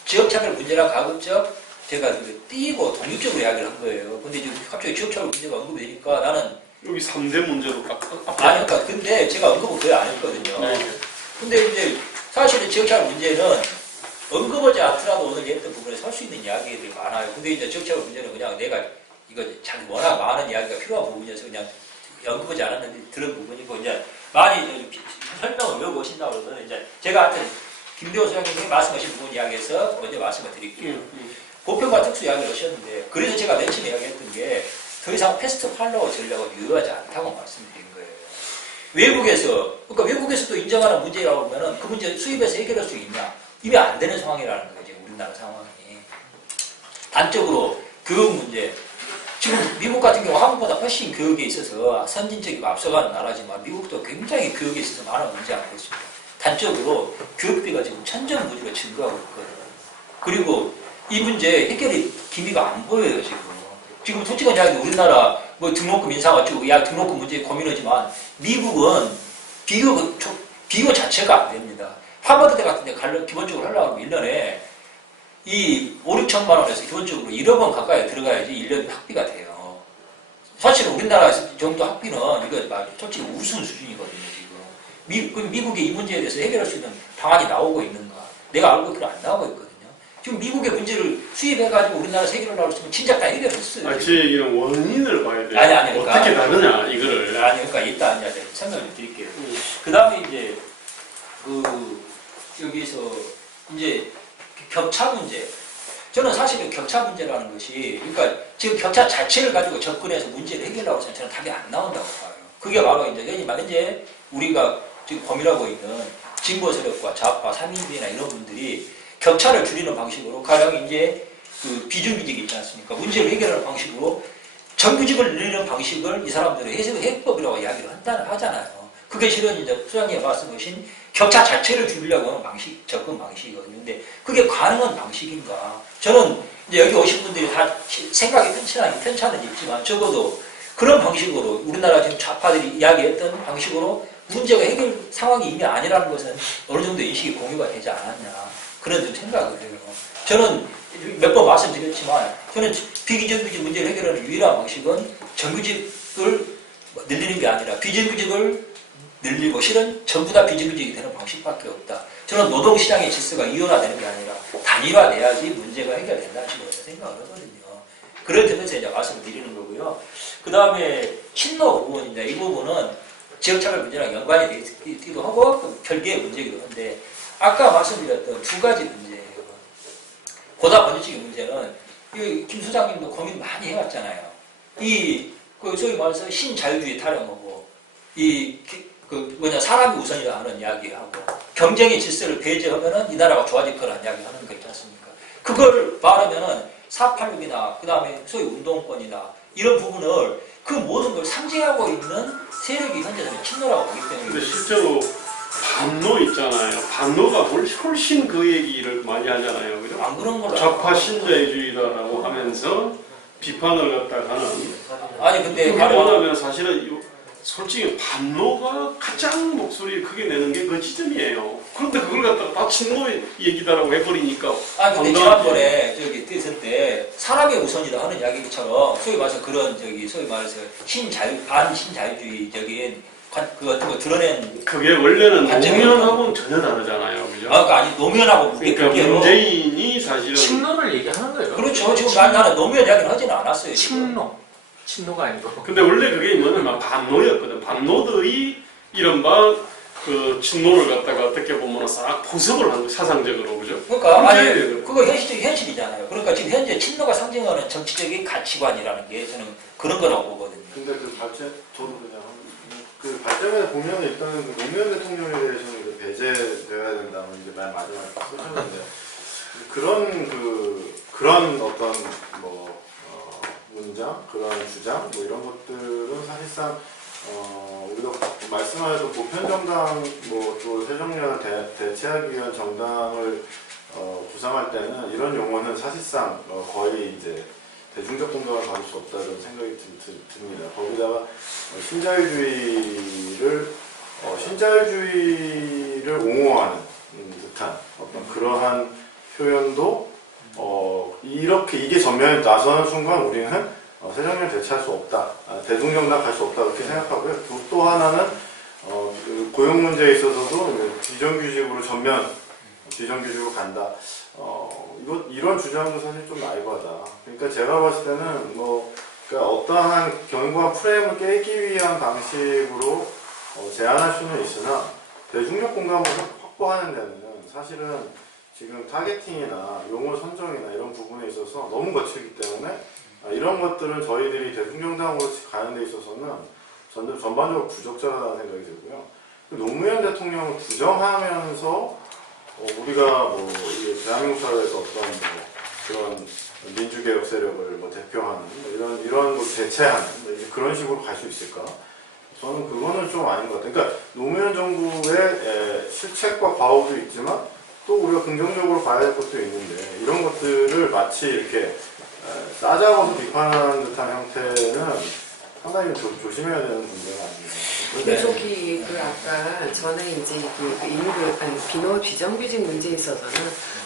지역차별 문제랑 가급적 제가 띄고 독립적으로 이야기를 한 거예요. 근데 이제 갑자기 지역차별 문제가 언급이 되니까 나는 여기 3대 문제로 아니, 그러니까 근데 제가 언급은 거의 안 했거든요. 네. 근데 이제 사실은 지역차별 문제는 언급하지 않더라도 오늘 얘기했던 부분에 설 수 있는 이야기들이 많아요. 근데 이제 지역차별 문제는 그냥 내가 이거 워낙 많은 이야기가 필요한 부분이어서 그냥 언급하지 않았는데 들은 부분이고 이제 많이 설명을 왜 오신다고 그러면 이제 제가 하여튼 김대호 소장님이 말씀하신 부분 이야기해서 먼저 말씀을 드릴게요. 보편과 특수 이야기를 하셨는데 그래서 제가 맨 처음에 이야기했던 게 더 이상 패스트 팔로워 전략은 유효하지 않다고 말씀드린 거예요. 그러니까 외국에서도 인정하는 문제라고 하면 그 문제 수입해서 해결할 수 있냐? 이미 안 되는 상황이라는 거지. 우리 우리나라 상황이. 단적으로 교육 문제. 지금 미국 같은 경우 한국보다 훨씬 교육에 있어서 선진적이고 앞서가는 나라지만 미국도 굉장히 교육에 있어서 많은 문제 안고 있습니다. 단적으로 교육비가 지금 천정부지로 증가하고 있거든요. 그리고 이 문제 해결의 기미가 안 보여요, 지금. 지금 솔직한 이야기 우리나라 뭐 등록금 인상 어쩌고 등록금 문제 고민하지만 미국은 비교 자체가 안 됩니다. 하버드대 같은 데 기본적으로 하려고 하면 1년에 이 5, 6천만 원에서 기본적으로 1억 원 가까이 들어가야지 1년 학비가 돼요. 사실은 우리나라에서 이 정도 학비는 이거 막 솔직히 우승 수준이거든요, 지금. 미국이 이 문제에 대해서 해결할 수 있는 방안이 나오고 있는가? 내가 알고 있기로 안 나오고 있거든요. 지금 미국의 문제를 수입해가지고 우리나라에서 해결을 하려고 했으면 진작 다 해결했어요. 제 얘기는 원인을 봐야 돼요. 아니, 그러니까, 어떻게 다르냐, 이거를. 아니, 그러니까 이따 이제 설명을 드릴게요. 그 다음에 이제, 여기서 이제 격차 문제. 저는 사실은 격차 문제라는 것이, 그러니까 지금 격차 자체를 가지고 접근해서 문제를 해결하려고 해서 저는 답이 안 나온다고 봐요. 그게 바로 이제 우리가 지금 고민하고 있는 진보 세력과 좌파, 3인비나 이런 분들이 격차를 줄이는 방식으로 가령 이제 비정규직 있지 않습니까? 문제를 해결하는 방식으로 정규직을 늘리는 방식을 이 사람들이 해법이라고 이야기를 하잖아요. 그게 실은 이제 소장님이 말씀하신 격차 자체를 줄이려고 하는 방식, 접근 방식이거든요. 근데 그게 가능한 방식인가? 저는 이제 여기 오신 분들이 다 생각이 편차는 있지만 적어도 그런 방식으로 우리나라 지금 좌파들이 이야기했던 방식으로 문제가 해결 상황이 이미 아니라는 것은 어느 정도 인식이 공유가 되지 않았냐. 그런 좀 생각을 해요. 저는 몇 번 말씀드렸지만 저는 비정규직 문제를 해결하는 유일한 방식은 정규직을 늘리는 게 아니라 비정규직을 늘리고 실은 전부 다 비정규직이 되는 방식밖에 없다. 저는 노동시장의 질서가 이원화되는 게 아니라 단일화돼야지 문제가 해결된다는 식으로 생각을 하거든요. 그런 점에서 이제 말씀을 드리는 거고요. 그 다음에 친노 부분인데 이 부분은 지역차별 문제랑 연관이 되기도 하고 또 별개의 문제이기도 한데 아까 말씀드렸던 두 가지 문제예요. 보다 본질적인 문제는 김 소장님도 고민 많이 해왔잖아요. 소위 말해서 신자유주의 타령하고 사람이 우선이라 하는 이야기하고 경쟁의 질서를 배제하면은 이 나라가 좋아질 거라는 이야기 하는 거 있지 않습니까? 그걸 말하면은 486이나 그 다음에 소위 운동권이나 이런 부분을 그 모든 걸 상징하고 있는 세력이 현재는 친노라고 보기 때문에. 근데 실제로 반노 있잖아요. 반노가 훨씬 그 얘기를 많이 하잖아요. 그죠? 안 그런 걸로. 좌파 신자유주의다라고 하면서 비판을 갖다 하는. 아니, 근데. 그게 뭐냐면 사실은 솔직히 반노가 가장 목소리를 크게 내는 게 그 지점이에요. 그런데 그걸 갖다가 다 친노 얘기다라고 해버리니까. 근데 지난번에 있을 때 사람이 우선이다 하는 이야기처럼 소위 말해서 소위 말해서 반신자유주의적인 그 같은 거 드러낸. 그게 원래는 노무현하고는 전혀 다르잖아요. 그죠? 아니, 노무현하고 그러니까 문재인이 사실은. 친노를 얘기하는 거예요. 그렇죠. 지금 나는 노무현 이야기는 하지는 않았어요. 친노가 아니고. 근데 원래 그게 뭐냐면 반노였거든. 반노들이 이른바 그 친노를 갖다가 어떻게 보면 싹 포섭을 한 거예요. 사상적으로. 그죠? 그러니까 아니 그거 현실이잖아요. 그러니까 지금 현재 친노가 상징하는 정치적인 가치관이라는 게 저는 그런 거라고 보거든요. 근데 그 발전에 보면 일단은 그 노무현 대통령에 대해서는 이제 배제되어야 된다는 이제 맨 마지막에 쓰셨는데 그런 어떤 문장, 그런 주장 이런 것들은 사실상 우리가 말씀하셨던 보편정당 또 새정년을 대체하기 위한 정당을 구상할 때는 이런 용어는 사실상 거의 이제 대중적 공감을 받을 수 없다는 생각이 듭니다. 거기다가 신자유주의를 옹호하는 듯한 어떤 그러한 표현도 이게 전면에 나서는 순간 우리는 새정년을 대체할 수 없다, 대중정당 갈 수 없다 그렇게 생각하고요. 또 하나는 그 고용 문제에 있어서도 비정규직으로 간다. 이런 주장도 사실 좀 나이바다. 그러니까 제가 봤을 때는 그러니까 어떠한 견고한 프레임을 깨기 위한 방식으로 제안할 수는 있으나 대중적 공감을 확보하는 데는 사실은 지금 타겟팅이나 용어 선정이나 이런 부분에 있어서 너무 거칠기 때문에 이런 것들은 저희들이 대중정당으로 가는 데 있어서는 전반적으로 부적절하다는 생각이 들고요. 노무현 대통령을 부정하면서 우리가 뭐 이게 대한민국 사회에서 어떤 뭐 그런 민주개혁 세력을 뭐 대표하는 뭐 이런 걸 대체하는 뭐 이제 그런 식으로 갈 수 있을까? 저는 그거는 좀 아닌 것 같아요. 그러니까 노무현 정부의 실책과 과오도 있지만 또 우리가 긍정적으로 봐야 될 것도 있는데 이런 것들을 마치 이렇게 싸잡아서 비판하는 듯한 형태는 상당히 조심해야 되는 문제가 아닌가. 근데 저기 그 아까 전에 이제 그 인구 비노 비정규직 문제에 있어서는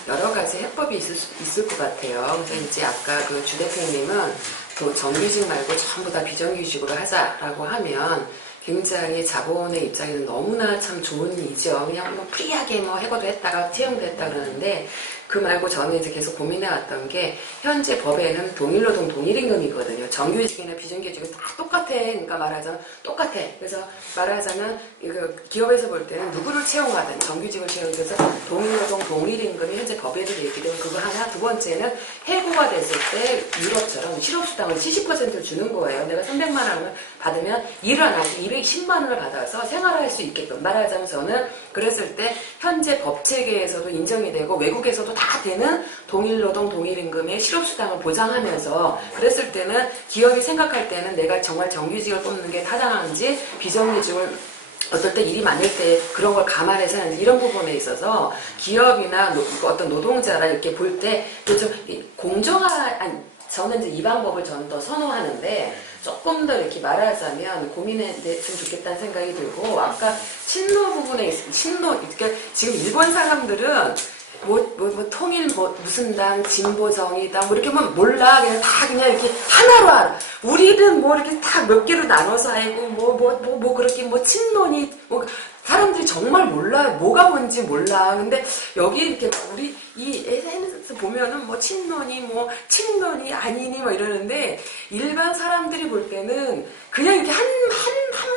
여러 가지 해법이 있을 것 같아요. 그래서 이제 아까 그 주 대표님은 그 정규직 말고 전부 다 비정규직으로 하자라고 하면 굉장히 자본의 입장에는 너무나 참 좋은 일이죠. 그냥 뭐 프리하게 뭐 해고도 했다가 채용도 했다 그러는데 그 말고 저는 이제 계속 고민해왔던 게 현재 법에는 동일노동 동일임금이거든요. 정규직이나 비정규직은 다 똑같아. 그러니까 말하자면 똑같아. 그래서 말하자면 기업에서 볼 때는 누구를 채용하든 정규직을 채용해서 동일노동 동일임금이 현재 법에도 얘기되면 그거 하나. 두 번째는 해고가 됐을 때 유럽처럼 실업수당을 70%를 주는 거예요. 내가 300만 원을 받으면 일을 안 하고 210만 원을 받아서 생활할 수 있게끔. 말하자면 저는 그랬을 때 현재 법 체계에서도 인정이 되고 외국에서도 다 되는 동일노동 동일임금의 실업수당을 보장하면서 그랬을 때는 기업이 생각할 때는 내가 정말 정규직을 뽑는 게 타당한지 비정규직을 어떨 때 일이 많을 때 그런 걸 감안해서 하는지 이런 부분에 있어서 기업이나 어떤 노동자라 이렇게 볼 때 좀 저는 이제 이 방법을 저는 더 선호하는데 조금 더 이렇게 말하자면 고민했으면 좋겠다는 생각이 들고 아까 친노 부분에 그러니까 지금 일본 사람들은 통일 무슨 당 진보 정의당 뭐 이렇게 하면 몰라 그냥 다 그냥 이렇게 하나로 알아. 우리는 뭐 이렇게 다 몇 개로 나눠서 알고 뭐 그렇게 뭐 친노니 뭐 사람들이 정말 몰라요. 뭐가 뭔지 몰라. 근데 여기 이렇게 우리 이 SNS에서 보면은 뭐 친노니 뭐 친노니 아니니 뭐 이러는데 일반 사람들이 볼 때는 그냥 이렇게 한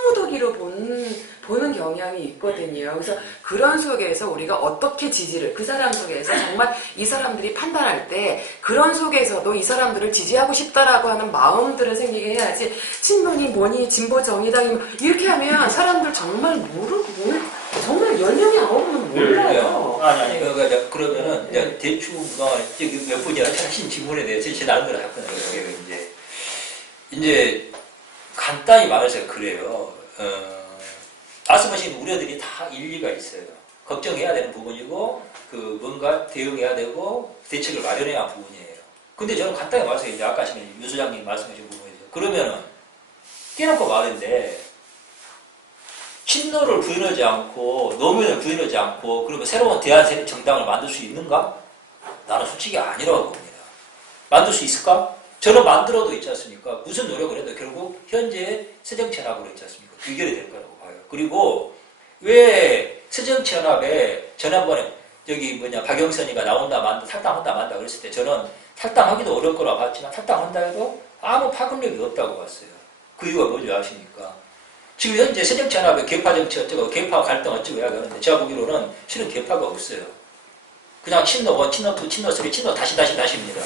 무더기로 보는 경향이 있거든요. 그래서 그런 속에서 우리가 어떻게 지지를 그 사람 속에서 정말 이 사람들이 판단할 때 그런 속에서도 이 사람들을 지지하고 싶다라고 하는 마음들을 생기게 해야지 친노니 뭐니 진보 정의당이 이렇게 하면 사람들 정말 정말 10명이 9명은 몰라요. 아니 그러면은 대충 몇 분이 하신 질문에 대해서 제 나름대로 답변을 할게요. 이제 간단히 말해서 그래요. 말씀하신 우려들이 다 일리가 있어요. 걱정해야 되는 부분이고 뭔가 대응해야 되고 대책을 마련해야 할 부분이에요. 근데 저는 간단히 말해서 이제 아까 유 소장님 말씀하신 부분이죠. 그러면은 깨놓고 말인데 친노를 부인하지 않고 노무현을 부인하지 않고 그리고 새로운 대한 정당을 만들 수 있는가? 나는 솔직히 아니라고 봅니다. 만들 수 있을까? 저는 만들어도 있지 않습니까? 무슨 노력을 해도 결국 현재 새정치연합으로 있지 않습니까? 귀결이 될 거라고 봐요. 그리고 왜 새정치연합에 지난번에 박영선이가 나온다 탈당한다 만다 그랬을 때 저는 탈당하기도 어려울 거라고 봤지만 탈당한다 해도 아무 파급력이 없다고 봤어요. 그 이유가 뭔지 아십니까? 지금 현재 새정치연합의 계파정치 어쩌고 계파 갈등 어쩌고 이야기하는데 제가 보기로는 실은 계파가 없어요. 그냥 친노 1, 친노 2, 친노 3, 친노 다시입니다.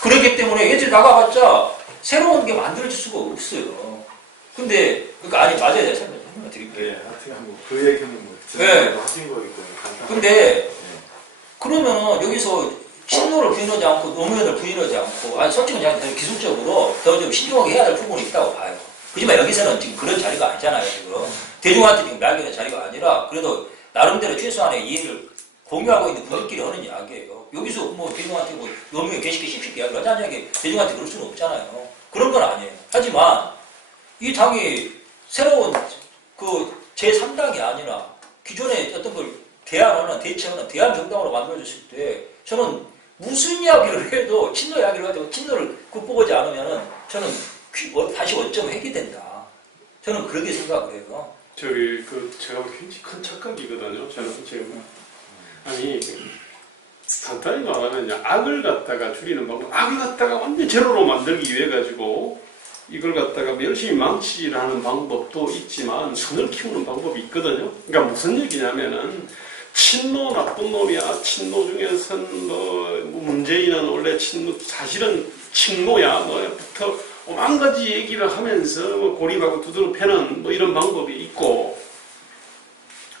그렇기 때문에 얘들 나가봤자 새로운 게 만들어질 수가 없어요. 근데 맞아요. 제가 설명 드릴게요. 네, 하여튼 그 얘기는 하신 거기 때문에 간단하게. 근데 그러면 여기서 친노를 부인하지 않고 노무현을 부인하지 않고 솔직히 저는 기술적으로 더 좀 신중하게 해야 될 부분이 있다고 봐요. 그렇지만 여기서는 지금 그런 자리가 아니잖아요. 지금 대중한테 지금 이야기하는 자리가 아니라 그래도 나름대로 최소한의 이해를 공유하고 있는 분들끼리 하는 이야기예요. 여기서 대중한테 노무현 개식게 씹씹게 이야기를 하자는 이야기 대중한테 그럴 수는 없잖아요. 그런 건 아니에요. 하지만 이 당이 새로운 제3당이 아니라 기존의 어떤 걸 대체하는 대한 정당으로 만들어졌을 때 저는 무슨 이야기를 해도 친노 이야기를 가지고 친노를 극복하지 않으면은 저는 다시 원점 회귀된다. 저는 그렇게 생각을 해요. 제가 굉장히 큰 착각이거든요. 저는 지금 간단히 말하면 악을 갖다가 줄이는 방법, 악을 갖다가 완전 제로로 만들기 위해 가지고 이걸 갖다가 열심히 망치라는 방법도 있지만 선을 키우는 방법이 있거든요. 그러니까 무슨 얘기냐면은 친노 나쁜 놈이야. 친노 중에서는 문재인은 원래 사실은 친노야. 부터 오만 가지 얘기를 하면서 고립하고 두드러 패는 이런 방법이 있고,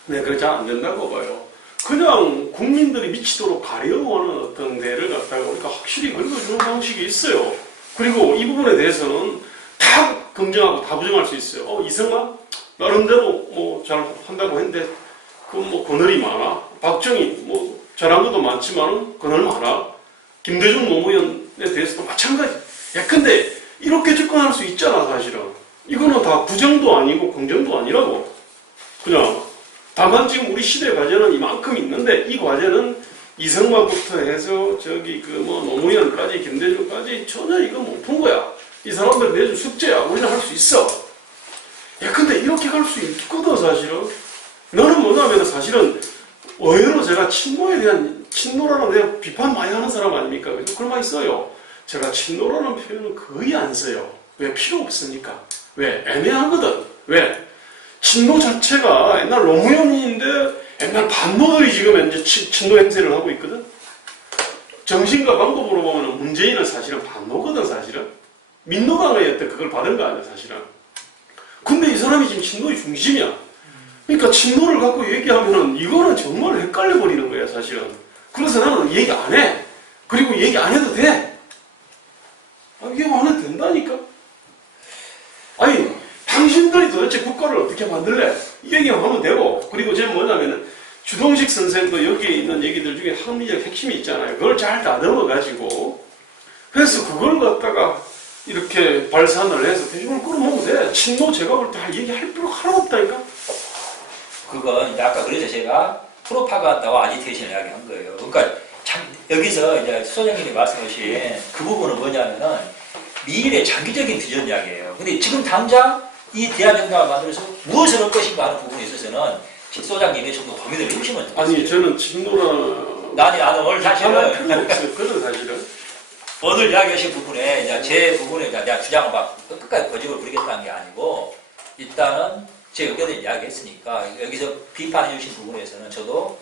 네, 그렇지 안 된다고 봐요. 그냥 국민들이 미치도록 가려워하는 어떤 데를 갖다가 우리가 확실히 긁어주는 방식이 있어요. 그리고 이 부분에 대해서는 다 긍정하고 다 부정할 수 있어요. 이승만 나름대로 뭐 잘 한다고 했는데 그 뭐 거늘이 많아. 박정희 뭐 잘한 것도 많지만은 거늘 많아. 김대중 노무현에 대해서도 마찬가지. 야 근데 이렇게 접근할 수 있잖아 사실은. 이거는 다 부정도 아니고 긍정도 아니라고. 그냥 다만 지금 우리 시대 과제는 이만큼 있는데 이 과제는 이승만부터 해서 저기 그 뭐 노무현까지 김대중까지 전혀 이거 못 푼 거야. 이 사람들 내준 숙제야. 우리는 할 수 있어. 야 근데 이렇게 갈 수 있거든 사실은. 너는 뭐냐면 사실은 의외로 제가 친노에 대한 친노라는 내가 비판 많이 하는 사람 아닙니까? 그래서 그걸 많이 써요. 제가 친노라는 표현은 거의 안 써요. 왜? 필요 없으니까. 왜? 애매하거든. 왜? 친노 자체가 옛날 노무현인데 옛날 반노들이 지금 현재 친노 행세를 하고 있거든. 정신과 방법으로 보면 문재인은 사실은 반노거든 사실은. 민노당의 어떤 그걸 받은 거 아니야 사실은. 근데 이 사람이 지금 친노의 중심이야. 그러니까 친노를 갖고 얘기하면은 이거는 정말 헷갈려 버리는 거야 사실은. 그래서 나는 얘기 안 해. 그리고 얘기 안 해도 돼. 얘기 안 해도 된다니까. 아니 당신들이 도대체 국가를 어떻게 만들래? 이 얘기만 하면 되고. 그리고 제 뭐냐면은 주동식 선생도 여기에 있는 얘기들 중에 합리적 핵심이 있잖아요. 그걸 잘 다듬어 가지고 그래서 그걸 갖다가 이렇게 발산을 해서 대중을 끌어모으면 돼. 친노 제가 볼 때 할 얘기 할 필요가 하나도 없다니까. 그건 이제 아까 그래서 제가 프로파간다와 아지테이션을 이야기한 거예요. 그러니까 여기서 이제 소장님이 말씀하신 그 부분은 뭐냐면은 미래의 장기적인 비전 이야기예요. 근데 지금 당장 이 대한정당을 만들어서 무엇을 할 것인가 하는 부분에 있어서는 소장님이 좀 더 고민을 해주시면 좋겠어요. 아니 저는 친노라 나는 오늘 사실은 필요 없어요. 그런 사실은. 오늘 이야기하신 부분에 이제 제 부분에 내가 주장을 막 끝까지 거짓을 부리겠다는 게 아니고 일단은 제 의견을 이야기했으니까 여기서 비판해 주신 부분에서는 저도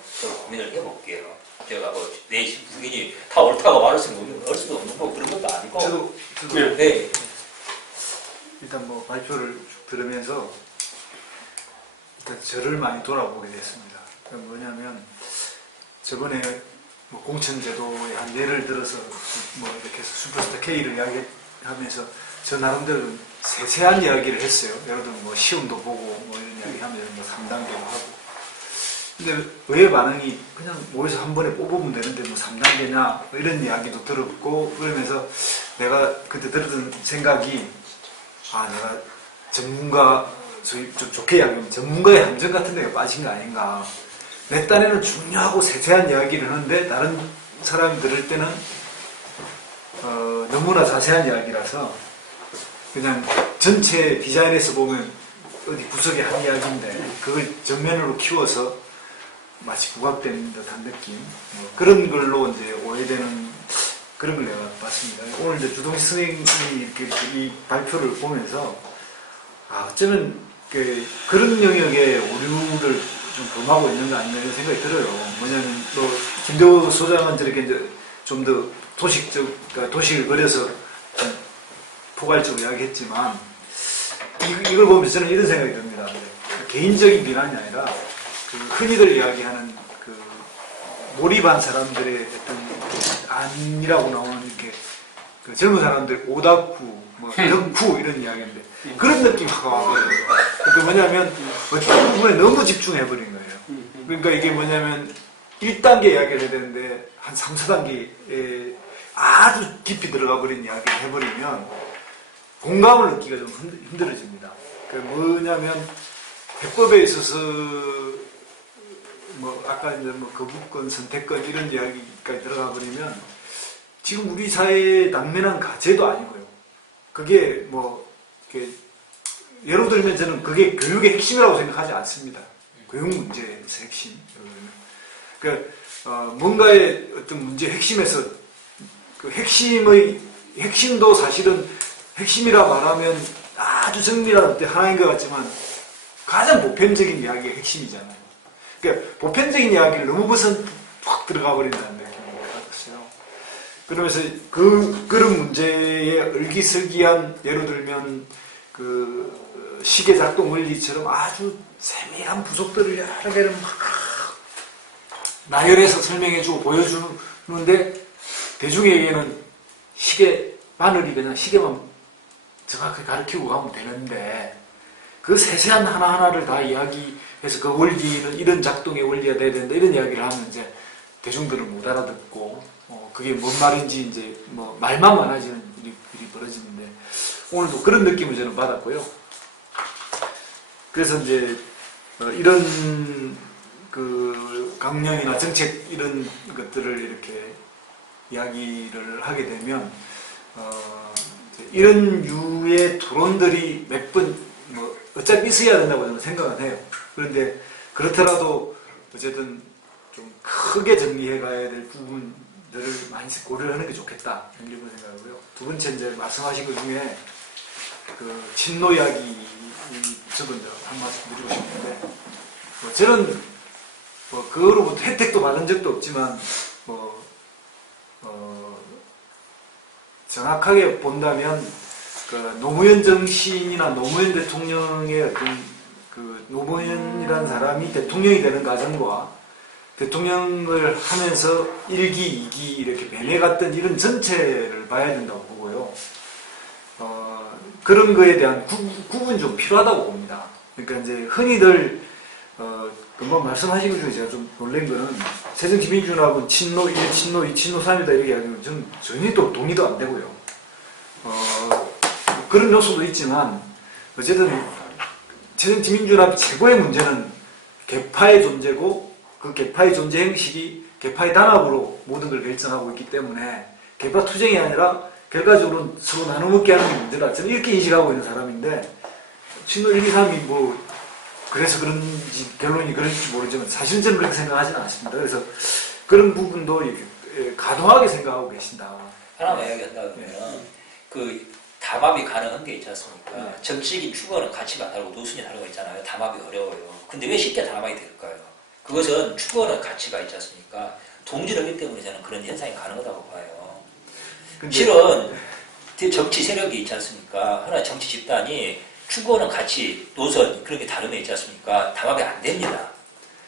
고민을 해볼게요. 제가 뭐 내 부인이 다 옳다고 말할 수는 수도 없는 거고 그런 것도 아니고. 저도 네. 일단 뭐 발표를 쭉 들으면서 일단 저를 많이 돌아보게 됐습니다. 뭐냐면 저번에 뭐 공천제도의 한 예를 들어서 뭐 이렇게 해서 슈퍼스타 K를 이야기하면서 저 나름대로 세세한 이야기를 했어요. 예를 들면 뭐 시험도 보고 뭐 이런 이야기 하면 뭐 3단계도 하고. 근데 왜 반응이 그냥 모여서 한 번에 뽑으면 되는데 뭐 3단계냐 뭐 이런 이야기도 들었고 그러면서 내가 그때 들었던 생각이 내가 전문가 좀 좋게 이야기하면 전문가의 함정 같은 데가 빠진 거 아닌가. 내 딴에는 중요하고 세세한 이야기를 하는데 다른 사람이 들을 때는 너무나 자세한 이야기라서 그냥 전체 디자인에서 보면 어디 구석에 한 이야기인데 그걸 정면으로 키워서 마치 부각된 듯한 느낌 뭐 그런 걸로 이제 오해되는 그런 걸 내가 봤습니다. 오늘 이제 주동식 선생님이 이렇게 이 발표를 보면서 어쩌면 그런 영역에 오류를 좀 범하고 있는 거 아닌가 이런 생각이 들어요. 뭐냐면 또 김대호 소장은 저렇게 이제 좀 더 도식을 그려서 좀 포괄적으로 이야기했지만 이걸 보면서 저는 이런 생각이 듭니다. 개인적인 비난이 아니라 흔히들 이야기하는 몰입한 사람들의 어떤 안이라고 나오는 이렇게 젊은 사람들 오다쿠, 뭐 덕쿠 이런 이야기인데 그런 느낌이 와요. 그러니까 뭐냐면 어떤 부분에 너무 집중해버린 거예요. 그러니까 이게 뭐냐면 1단계 이야기를 해야 되는데 한 3, 4단계에 아주 깊이 들어가 버린 이야기를 해버리면 공감을 얻기가 좀 힘들어집니다. 그러니까 뭐냐면 해법에 있어서 뭐 아까 이제 뭐 거부권, 선택권 이런 이야기까지 들어가 버리면 지금 우리 사회의 당면한 가제도 아니고요. 그게 뭐 이렇게 예를 들면 저는 그게 교육의 핵심이라고 생각하지 않습니다. 교육 문제에서 핵심. 그러니까 뭔가의 어떤 문제 핵심에서 그 핵심도 사실은 핵심이라 말하면 아주 정밀한 어떤 하나인 것 같지만 가장 보편적인 이야기의 핵심이잖아요. 그러니까 보편적인 이야기를 너무 확 들어가 버린다는 느낌을 받았어요. 그러면서 그런 문제에 을기설기한 예를 들면 그 시계 작동 원리처럼 아주 세밀한 부속들을 여러 개를 막 나열해서 설명해주고 보여주는데 대중에게는 시계 바늘이 그냥 시계만 정확하게 가르치고 가면 되는데 그 세세한 하나하나를 다 이야기해서 그 원리는 이런 작동의 원리가 돼야 된다 이런 이야기를 하면 이제 대중들은 못 알아듣고 그게 뭔 말인지 이제 뭐 말만 많아지는 일이 벌어지는데 오늘도 그런 느낌을 저는 받았고요. 그래서 이제 이런 그 강령이나 정책 이런 것들을 이렇게 이야기를 하게 되면 이런 유의 토론들이 몇 번 뭐 어차피 있어야 된다고 저는 생각은 해요. 그런데 그렇더라도 어쨌든 좀 크게 정리해 가야 될 부분들을 많이 고려를 하는 게 좋겠다 이런 생각하고요. 두 번째 이제 말씀하신 것 중에 그 친노 이야기 저도 이제 한 말씀 드리고 싶은데 저는 뭐 그거로부터 혜택도 받은 적도 없지만 정확하게 본다면 그 노무현 정신이나 노무현 대통령의 어떤 그 노무현이라는 사람이 대통령이 되는 과정과 대통령을 하면서 1기, 2기 이렇게 변해갔던 이런 전체를 봐야 된다고 보고요. 그런 거에 대한 구분이 좀 필요하다고 봅니다. 그러니까 이제 흔히들 금방 말씀하신 것 중에 제가 좀 놀란 거는 새정치민주연합은 친노 1, 친노 2, 친노 3이다 이렇게 하면 저는 전혀 또 동의도 안 되고요. 그런 요소도 있지만 어쨌든 새정치민주연합의 최고의 문제는 개파의 존재고 그 개파의 존재 형식이 개파의 단합으로 모든 걸 결정하고 있기 때문에 개파 투쟁이 아니라 결과적으로는 서로 나눠먹게 하는 게 문제다. 저는 이렇게 인식하고 있는 사람인데 친노 1, 2, 3이 뭐 그래서 그런지 결론이 그런지 모르지만 사실은 저는 그렇게 생각하지는 않습니다. 그래서 그런 부분도 이렇게 가동하게 생각하고 계신다. 하나만 이야기한다 그러면 그 담합이 가능한 게 있지 않습니까? 정치적인 추구하는 가치가 다르고 노선이 다른 거 있잖아요. 담합이 어려워요. 근데 왜 쉽게 담합이 될까요? 그것은 추구하는 가치가 있지 않습니까? 동질하기 때문에 저는 그런 현상이 가능하다고 봐요. 실은 정치 세력이 있지 않습니까? 하나의 정치 집단이 추구하는 가치, 노선 그런 게 다른 애 있지 않습니까? 담합이 안 됩니다.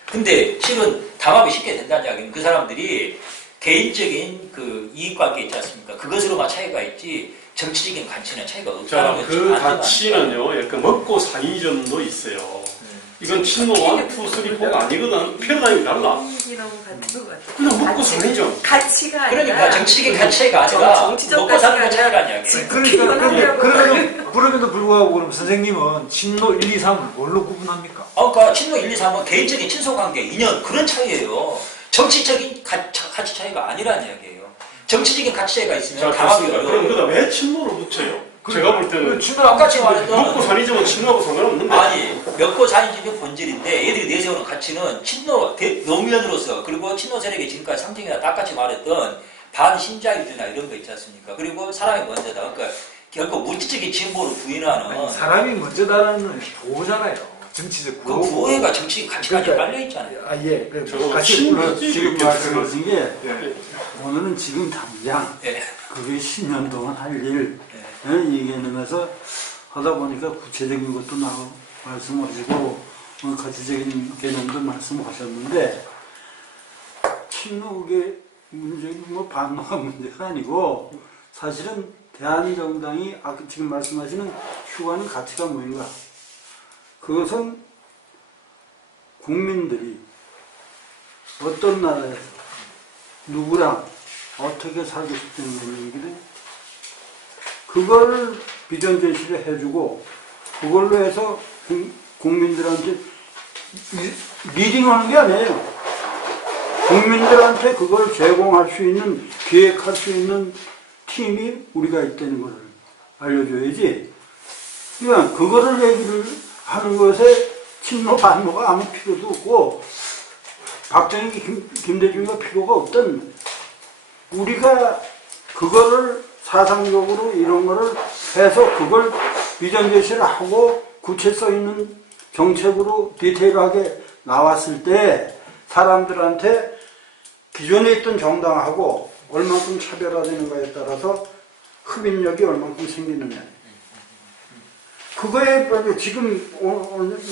근데 실은 담합이 쉽게 된다는 이야기는 그 사람들이 개인적인 그 이익관계 있지 않습니까? 그것으로만 차이가 있지 정치적인 가치는 차이가 없다는 자, 거죠. 그 가치는요, 약간 먹고 사니점도 있어요. 이건 친노 1, 2, 3, 4가 아니거든. 패러다임이 달라. 그냥 먹고 사니점. 가치가 그러니까 정치적인 가치 차이가 아니라 정치적 먹고 사는 거 가치가 차이라는 이야기예요. 그럼에도 불구하고 그럼 선생님은 친노 1, 2, 3을 뭘로 구분합니까? 그러니까 친노 1, 2, 3은 개인적인 친소관계, 인연 그런 차이예요. 정치적인 가치 차이가 아니라는 이야기예요. 정치적인 가치 차이가 있으면 담합이 그럼 어려워요. 그다 왜 친노를 붙여요? 제가 볼 때는 아까 제가 말했던 먹고 사니점은 친노하고 상관없는데. 아니 먹고 사니점이 본질인데 얘들이 내세우는 가치는 친노 노무현으로서 그리고 친노 세력의 지금까지 상징이나 똑같이 말했던 반신자유주의나 이런 거 있지 않습니까? 그리고 사람이 먼저다. 그러니까 결국 물질적인 진보를 부인하는 사람이 먼저다라는 보호잖아요. 정치적 그 구호가 정치 가치가 깔려 있잖아요. 예. 저거 같이 지금 말씀하신 게 예. 오늘은 지금 당장 예. 그게 10년 동안 할 일 예. 얘기하면서 하다 보니까 구체적인 것도 말씀하시고 가치적인 개념도 말씀하셨는데 친노의 문제는 뭐 반노가 문제가 아니고 사실은 대한정당이 아까 지금 말씀하시는 추구하는 가치가 뭐인가? 그것은 국민들이 어떤 나라에서 누구랑 어떻게 살고 싶다는 얘기를 그걸 비전 제시를 해주고 그걸로 해서 국민들한테 리딩하는 게 아니에요. 국민들한테 그걸 제공할 수 있는 기획할 수 있는 팀이 우리가 있다는 것을 알려줘야지. 그러니까 그거를 얘기를 하는 것에 친노 반노가 아무 필요도 없고 박정희 김대중이가 필요가 없던 우리가 그거를 사상적으로 이런 거를 해서 그걸 비전 제시를 하고 구체성 있는 정책으로 디테일하게 나왔을 때 사람들한테 기존에 있던 정당하고 얼만큼 차별화되는가에 따라서 흡인력이 얼만큼 생기느냐. 그거에 지금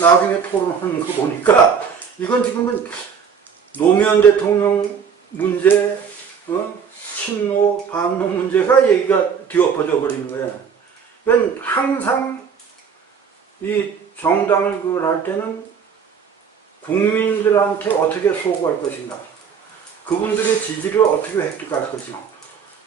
나중에 토론하는 거 보니까 이건 지금은 노무현 대통령 문제, 친노, 반노 문제가 얘기가 뒤엎어져 버리는 거야. 그러니까 항상 이 정당을 그걸 할 때는 국민들한테 어떻게 소구할 것인가, 그분들의 지지를 어떻게 획득할 것인가.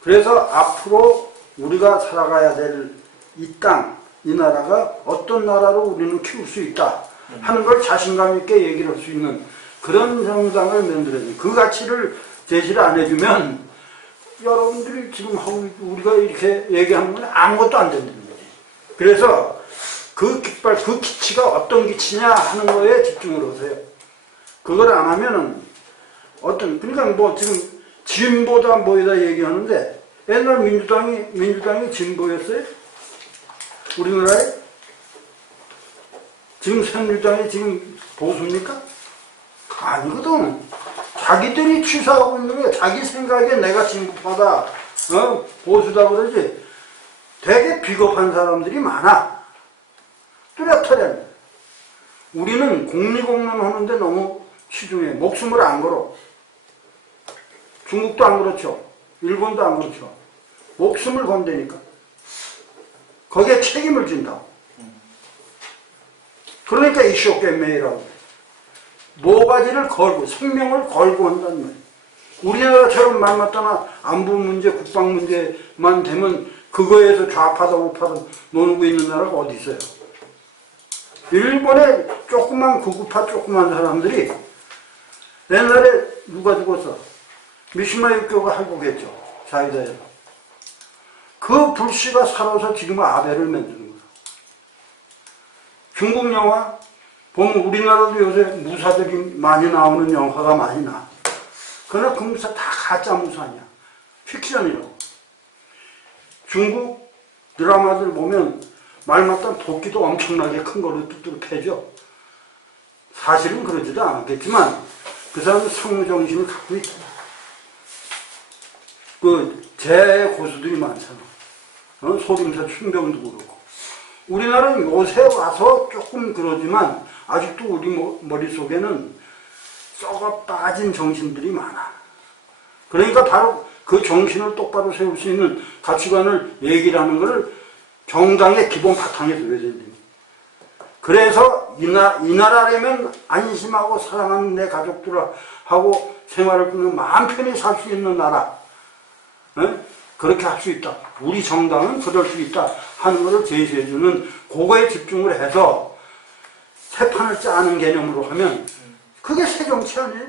그래서 앞으로 우리가 살아가야 될 이 땅, 이 나라가 어떤 나라로 우리는 키울 수 있다 하는 걸 자신감 있게 얘기를 할 수 있는 그런 정당을 만들어야 돼. 그 가치를 제시를 안 해주면 여러분들이 지금 하고 우리가 이렇게 얘기하는 건 아무것도 안 된다는 거지. 그래서 그 깃발, 그 기치가 어떤 기치냐 하는 거에 집중을 하세요. 그걸 안 하면은 그러니까 뭐 지금 진보다 뭐이다 얘기하는데 옛날 민주당이 진보였어요? 우리나라에? 지금 새누리당이 지금 보수입니까? 아니거든. 자기들이 취사하고 있는 게 자기 생각에 내가 진보파다, 보수다 그러지. 되게 비겁한 사람들이 많아. 뚜렷하잖아. 우리는 공리공론 하는데 너무 치중해. 목숨을 안 걸어. 중국도 안 그렇죠. 일본도 안 그렇죠. 목숨을 건다니까. 거기에 책임을 진다. 그러니까 이쇼懸명이라고. 모가지를 걸고 생명을 걸고 한다는 거예요. 우리나라처럼 말 맞다나 안보 문제, 국방 문제만 되면 그거에서 좌파다 우파다 노는 있는 나라가 어디 있어요? 일본의 조그만 극우파 조그만 사람들이 옛날에 누가 죽었어? 미시마 유교가 할복했죠. 사이다에서. 그 불씨가 살아서 지금 아베를 만드는 거예요. 중국 영화 보면 우리나라도 요새 무사들이 많이 나오는 영화가 많이 나. 그러나 그 무사 다 가짜 무사 아니야. 픽션이라고. 중국 드라마들 보면 말 맞다면 도끼도 엄청나게 큰 걸로 뚝뚝 패죠. 사실은 그러지도 않았겠지만 그 사람은 상무정신을 갖고 있다. 제 고수들이 많잖아. 소림사 춘병도 그렇고. 우리나라는 요새 와서 조금 그러지만 아직도 우리 머릿속에는 썩어 빠진 정신들이 많아. 그러니까 바로 그 정신을 똑바로 세울 수 있는 가치관을 얘기를 하는 것을 정당의 기본 바탕에 둬야 된다. 그래서 이 나라라면 안심하고 사랑하는 내 가족들하고 생활을 끊는 마음 편히 살 수 있는 나라. 그렇게 할 수 있다. 우리 정당은 그럴 수 있다 하는 것을 제시해주는 그거에 집중을 해서 새 판을 짜는 개념으로 하면 그게 새 정치 아니에요?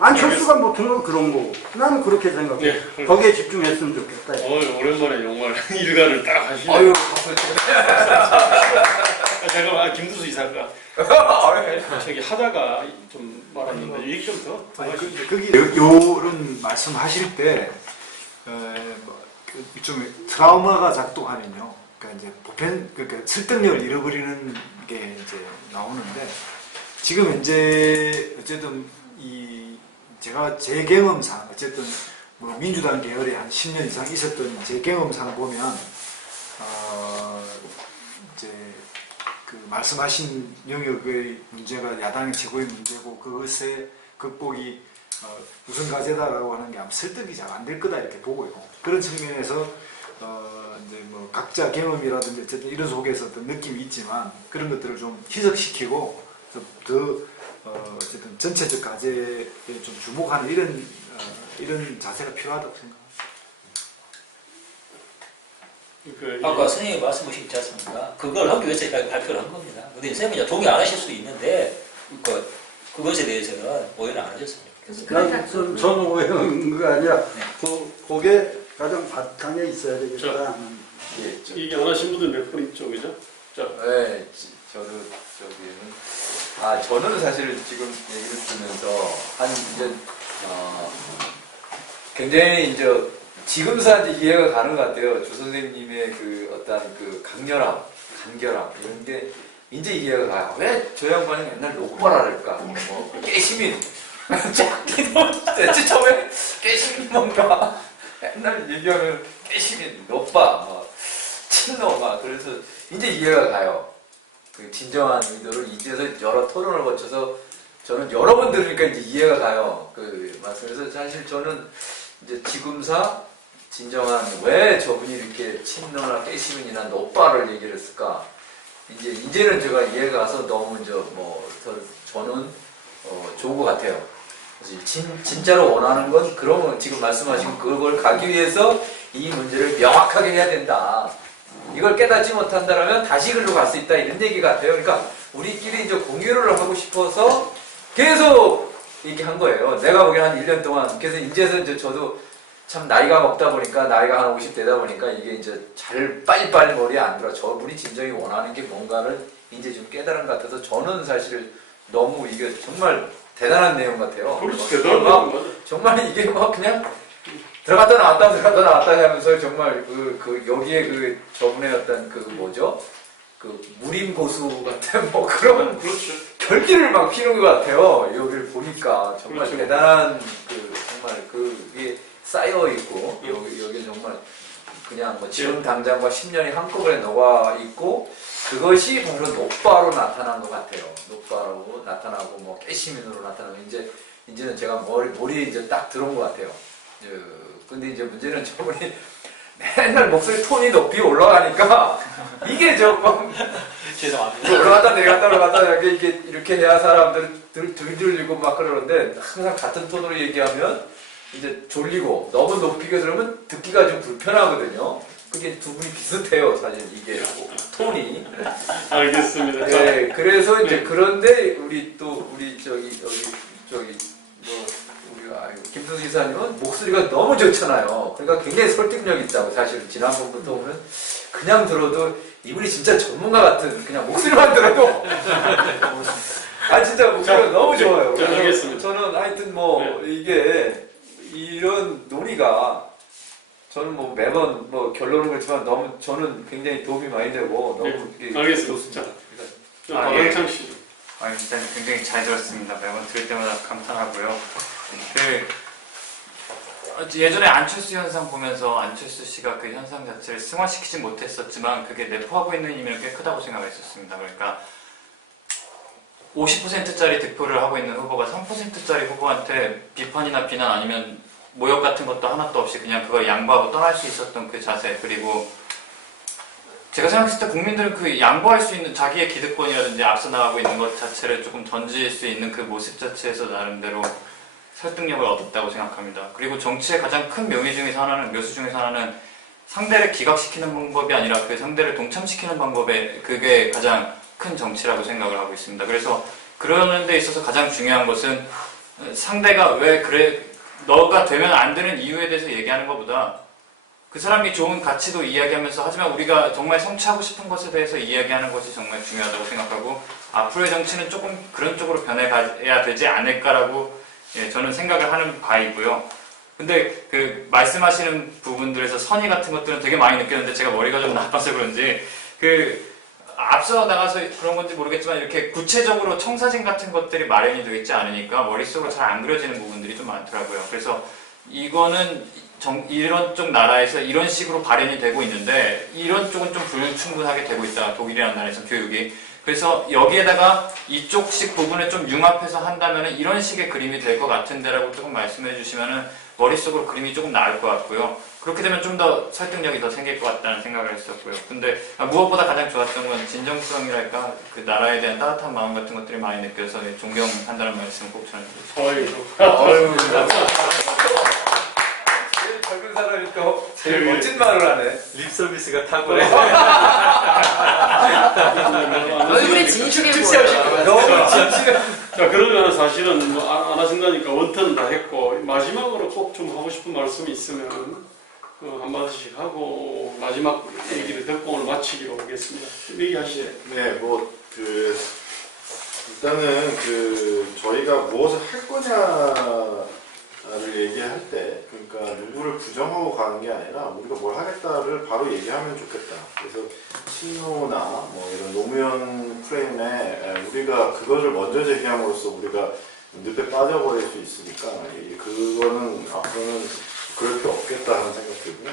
안철수가 못한 건 그런 거고 나는 그렇게 생각해. 네. 거기에 집중했으면 좋겠다. 오랜만에 정말 일간을 딱 하시네. 아유, 잠깐만, 김두수 이사가 저기 하다가 좀 말았는데 얘기 좀 더. 거기 요런 말씀하실 때 좀 트라우마가 작동하면요. 그러니까 이제 그러니까 설득력을 잃어버리는 게 이제 나오는데 지금 이제 어쨌든 제가 제 경험상 어쨌든 뭐 민주당 계열에 한 10년 이상 있었던 제 경험상 보면 이제 그 말씀하신 영역의 문제가 야당의 최고의 문제고 그것의 극복이 우선 과제다라고 하는 게 아마 설득이 잘 안 될 거다 이렇게 보고요. 그런 측면에서 이제 뭐 각자 경험이라든지 어쨌든 이런 속에서 어떤 느낌이 있지만 그런 것들을 좀 희석시키고 어쨌든 전체적 과제에 좀 주목하는 이런 자세가 필요하다고 생각합니다. 아까 선생님이 말씀하셨지 않습니까? 그걸 하기 위해서 발표를 한 겁니다. 근데 선생님이 이제 동의 안 하실 수 있는데 그것에 대해서는 오해는 안 하셨습니다. 저는 오해한 거 아니라 그게 가장 바탕에 있어야 되겠다. 얘기 안 하신 분들 몇 분 있죠, 그죠? 자. 네, 저는 사실 지금 얘기를 들으면서 굉장히 이제 지금 사이제 이해가 가는 것 같아요. 조 선생님의 그 어떤 그 간결함 이런 게 이제 이해가 가요. 왜 저 양반이 맨날 노빠라랄까? 뭐 깨시민, 대체 처음에 깨시민 뭔가 맨날 얘기하면 깨시민, 노빠, 친노 막 그래서 이제 이해가 가요. 그 진정한 의도를 이제서 여러 토론을 거쳐서 저는 여러 번 들으니까 이제 이해가 가요. 그 말씀에서 사실 저는 이제 지금사 진정한 왜 저분이 이렇게 친노나 깨시민이나 노빠를 얘기를 했을까? 이제는 제가 이해가 가서 너무 저는 좋은 것 같아요. 그래서 진짜로 원하는 건 그러면 지금 말씀하신 그걸 가기 위해서 이 문제를 명확하게 해야 된다. 이걸 깨닫지 못한다면 다시 글로 갈 수 있다 이런 얘기 같아요. 그러니까 우리끼리 이제 공유를 하고 싶어서 계속 얘기한 거예요. 내가 보기엔 한 1년 동안 그래서 이제서 이제 저도 참 나이가 먹다 보니까 나이가 한 50 되다 보니까 이게 이제 잘 빨리빨리 머리에 안 들어. 저분이 진정히 원하는 게 뭔가를 이제 좀 깨달은 것 같아서 저는 사실 너무 이게 정말 대단한 내용 같아요. 그렇지, 대단한 내용 맞아. 정말 이게 막 그냥 들어갔다 나왔다 하면서 정말 여기에 저분의 어떤 무림 고수 같은 그런 그렇죠. 결기를 막 피는 것 같아요. 여기를 보니까 정말 그렇죠. 대단한 정말 그게 쌓여 있고 여기 정말 그냥 지금 당장과 10년이 한꺼번에 녹아 있고 그것이 바로 노빠로 나타난 것 같아요. 노빠로 나타나고 깨시민으로 나타나고 이제는 제가 머리에 이제 딱 들어온 것 같아요. 근데 이제 문제는 저분이 맨날 목소리 톤이 높이 올라가니까 이게 조금 죄송합니다. 올라갔다 이렇게 해야 사람들 들리고 막 그러는데 항상 같은 톤으로 얘기하면 이제 졸리고 너무 높이게 들으면 듣기가 좀 불편하거든요. 그게 두 분이 비슷해요, 사실 이게 톤이. 알겠습니다. 네, 그래서 이제 그런데 우리 김순수 이사님은 목소리가 너무 좋잖아요. 그러니까 굉장히 설득력 있다고 사실 지난번부터 오면 그냥 들어도 이분이 진짜 전문가 같은 그냥 목소리만 들어도 진짜 목소리가 너무 좋아요. 알겠습니다. 저는 하여튼 네. 이게 이런 논의가 저는 매번 결론은 그렇지만 너무 저는 굉장히 도움이 많이 되고 너무 이게 알겠습니다. 박영창 씨. 일단 굉장히 잘 들었습니다. 매번 들을 때마다 감탄하고요. 예전에 안철수 현상 보면서 안철수 씨가 그 현상 자체를 승화시키지 못했었지만 그게 내포하고 있는 의미는 꽤 크다고 생각했었습니다. 그러니까 50%짜리 득표를 하고 있는 후보가 3%짜리 후보한테 비판이나 비난 아니면 모욕 같은 것도 하나도 없이 그냥 그걸 양보하고 떠날 수 있었던 그 자세, 그리고 제가 생각했을 때 국민들은 그 양보할 수 있는 자기의 기득권이라든지 앞서 나가고 있는 것 자체를 조금 던질 수 있는 그 모습 자체에서 나름대로 설득력을 얻었다고 생각합니다. 그리고 정치의 가장 큰 묘수 중에서 하나는 상대를 기각시키는 방법이 아니라 그 상대를 동참시키는 방법에 그게 가장 큰 정치라고 생각을 하고 있습니다. 그래서 그러는 데 있어서 가장 중요한 것은 상대가 왜 그래 너가 되면 안 되는 이유에 대해서 얘기하는 것보다 그 사람이 좋은 가치도 이야기하면서 하지만 우리가 정말 성취하고 싶은 것에 대해서 이야기하는 것이 정말 중요하다고 생각하고 앞으로의 정치는 조금 그런 쪽으로 변해가야 되지 않을까라고 저는 생각을 하는 바이고요. 근데 그 말씀하시는 부분들에서 선의 같은 것들은 되게 많이 느꼈는데 제가 머리가 좀 나빠서 그런지 앞서 나가서 그런 건지 모르겠지만 이렇게 구체적으로 청사진 같은 것들이 마련이 되어 있지 않으니까 머릿속으로 잘 안 그려지는 부분들이 좀 많더라고요. 그래서 이거는 이런 쪽 나라에서 이런 식으로 발현이 되고 있는데 이런 쪽은 좀 불충분하게 되고 있다. 독일이라는 나라에서 교육이. 그래서 여기에다가 이쪽식 부분을 좀 융합해서 한다면 이런 식의 그림이 될 것 같은데라고 조금 말씀해 주시면 머릿속으로 그림이 조금 나을 것 같고요. 그렇게 되면 좀 더 설득력이 더 생길 것 같다는 생각을 했었고요. 근데 무엇보다 가장 좋았던 건 진정성이랄까 그 나라에 대한 따뜻한 마음 같은 것들이 많이 느껴서 존경한다는 말씀 꼭 전해드리고 싶습니다. 제일 젊은 사람이 또 제일 멋진 말을 하네. 립 서비스가 탁월해. 얼굴에 진실해 보여. 너무 진실해. 자, 그러면 사실은 안 하신 거니까 원턴은 다 했고 마지막으로 꼭 좀 하고 싶은 말씀이 있으면 한마디씩 하고 마지막 얘기를 듣고 오늘 마치기로 하겠습니다. 얘기하시죠. 네, 일단은 저희가 무엇을 할 거냐를 얘기할 때, 그러니까 누구를 부정하고 가는 게 아니라 우리가 뭘 하겠다를 바로 얘기하면 좋겠다. 그래서 친노나 이런 노무현 프레임에 우리가 그것을 먼저 제기함으로써 우리가 늪에 빠져버릴 수 있으니까 그거는 앞으로는 그럴 필요 없겠다 하는 생각이 들고요.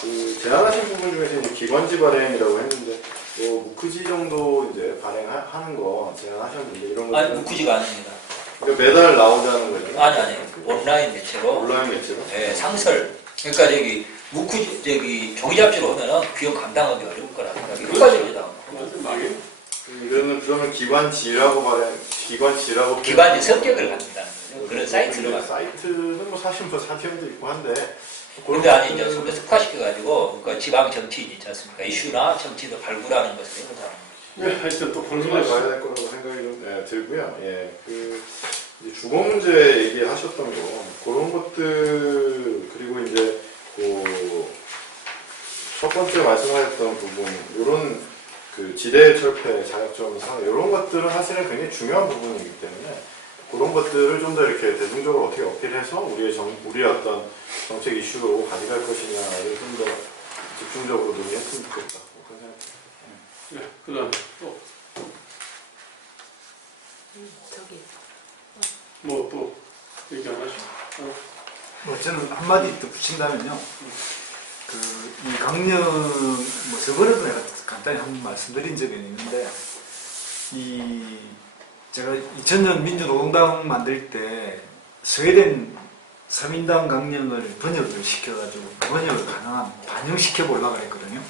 근데 제안하신 부분 중에서 이제 기관지 발행이라고 했는데 무크지 정도 이제 발행하는 거 제안하셨는데 이런 거 무크지가 아닙니다. 그러니까 매달 나온다는 거죠. 아니 온라인 매체로 온라인 매체로. 예, 상설. 그러니까 종이 잡지로 오면은 비용 감당하기 어려울 거라 생각이 끝까지입니다. 망해. 이거는 그러면 기관지라고 기관지 성격을 갖는다는 거죠. 그런 사이트로 가서. 사이트는 뭐 사실 뭐 사티언도 있고 한데. 근데 아니 이제 서울에 특화시켜가지고 그 지방 정치인 있지 않습니까? 이슈나 정치도 발굴하는 것을 해보자는 거죠. 네, 하여튼 또 본심에 궁금하시죠? 가야 될 거라고 생각이 좀 들고요. 예, 이제 주거 문제 얘기하셨던 거 그런 것들 그리고 이제 첫 번째 말씀하셨던 부분 이런 그 지대 철폐 자격증 상 이런 것들은 사실은 굉장히 중요한 부분이기 때문에 그런 것들을 좀 더 이렇게 대중적으로 어떻게 어필해서 우리의 어떤 정책 이슈로 가져갈 것이냐를 좀 더 집중적으로 논의했으면 좋겠다. 그런 생각입니다. 네, 그 다음에 또, 저기 뭐 또 얘기 안 하시죠? 뭐 저는 한마디 더 붙인다면요. 이 강령, 뭐 저번에도 내가 간단히 한번 말씀드린 적이 있는데, 제가 2000년 민주노동당 만들 때 스웨덴 3인당 강령을 번역을 시켜가지고 그 번역을 반영시켜 보려고 했거든요.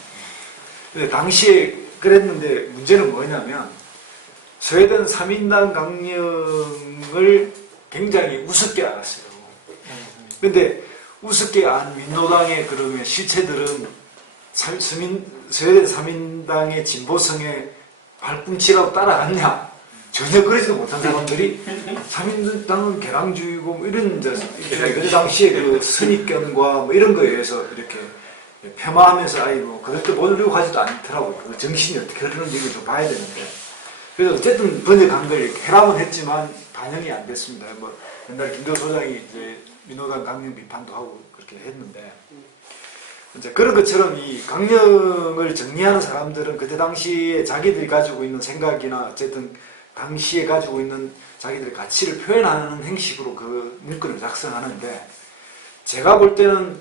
근데 당시에 그랬는데 문제는 뭐냐면 스웨덴 3인당 강령을 굉장히 우습게 알았어요. 근데 우습게 안 민노당의 그러면 실체들은 스웨덴 3인당의 진보성에 발꿈치라고 따라갔냐? 전혀 그러지도 못한 사람들이 3인당은 개랑주의고 뭐 이런 그 당시에 그 선입견과 뭐 이런 거에 의해서 이렇게 폄하하면서 뭐 그럴 때 모르려고 하지도 않더라고요. 그 정신이 어떻게 흐르는지 좀 봐야 되는데. 그래서 어쨌든 번역한 걸 해라면 했지만 반영이 안 됐습니다. 뭐 옛날 김대호 소장이 이제 민노당 강령 비판도 하고 그렇게 했는데 이제 그런 것처럼 이 강령을 정리하는 사람들은 그때 당시에 자기들이 가지고 있는 생각이나 어쨌든 당시에 가지고 있는 자기들의 가치를 표현하는 형식으로 그 문건을 작성하는데 제가 볼 때는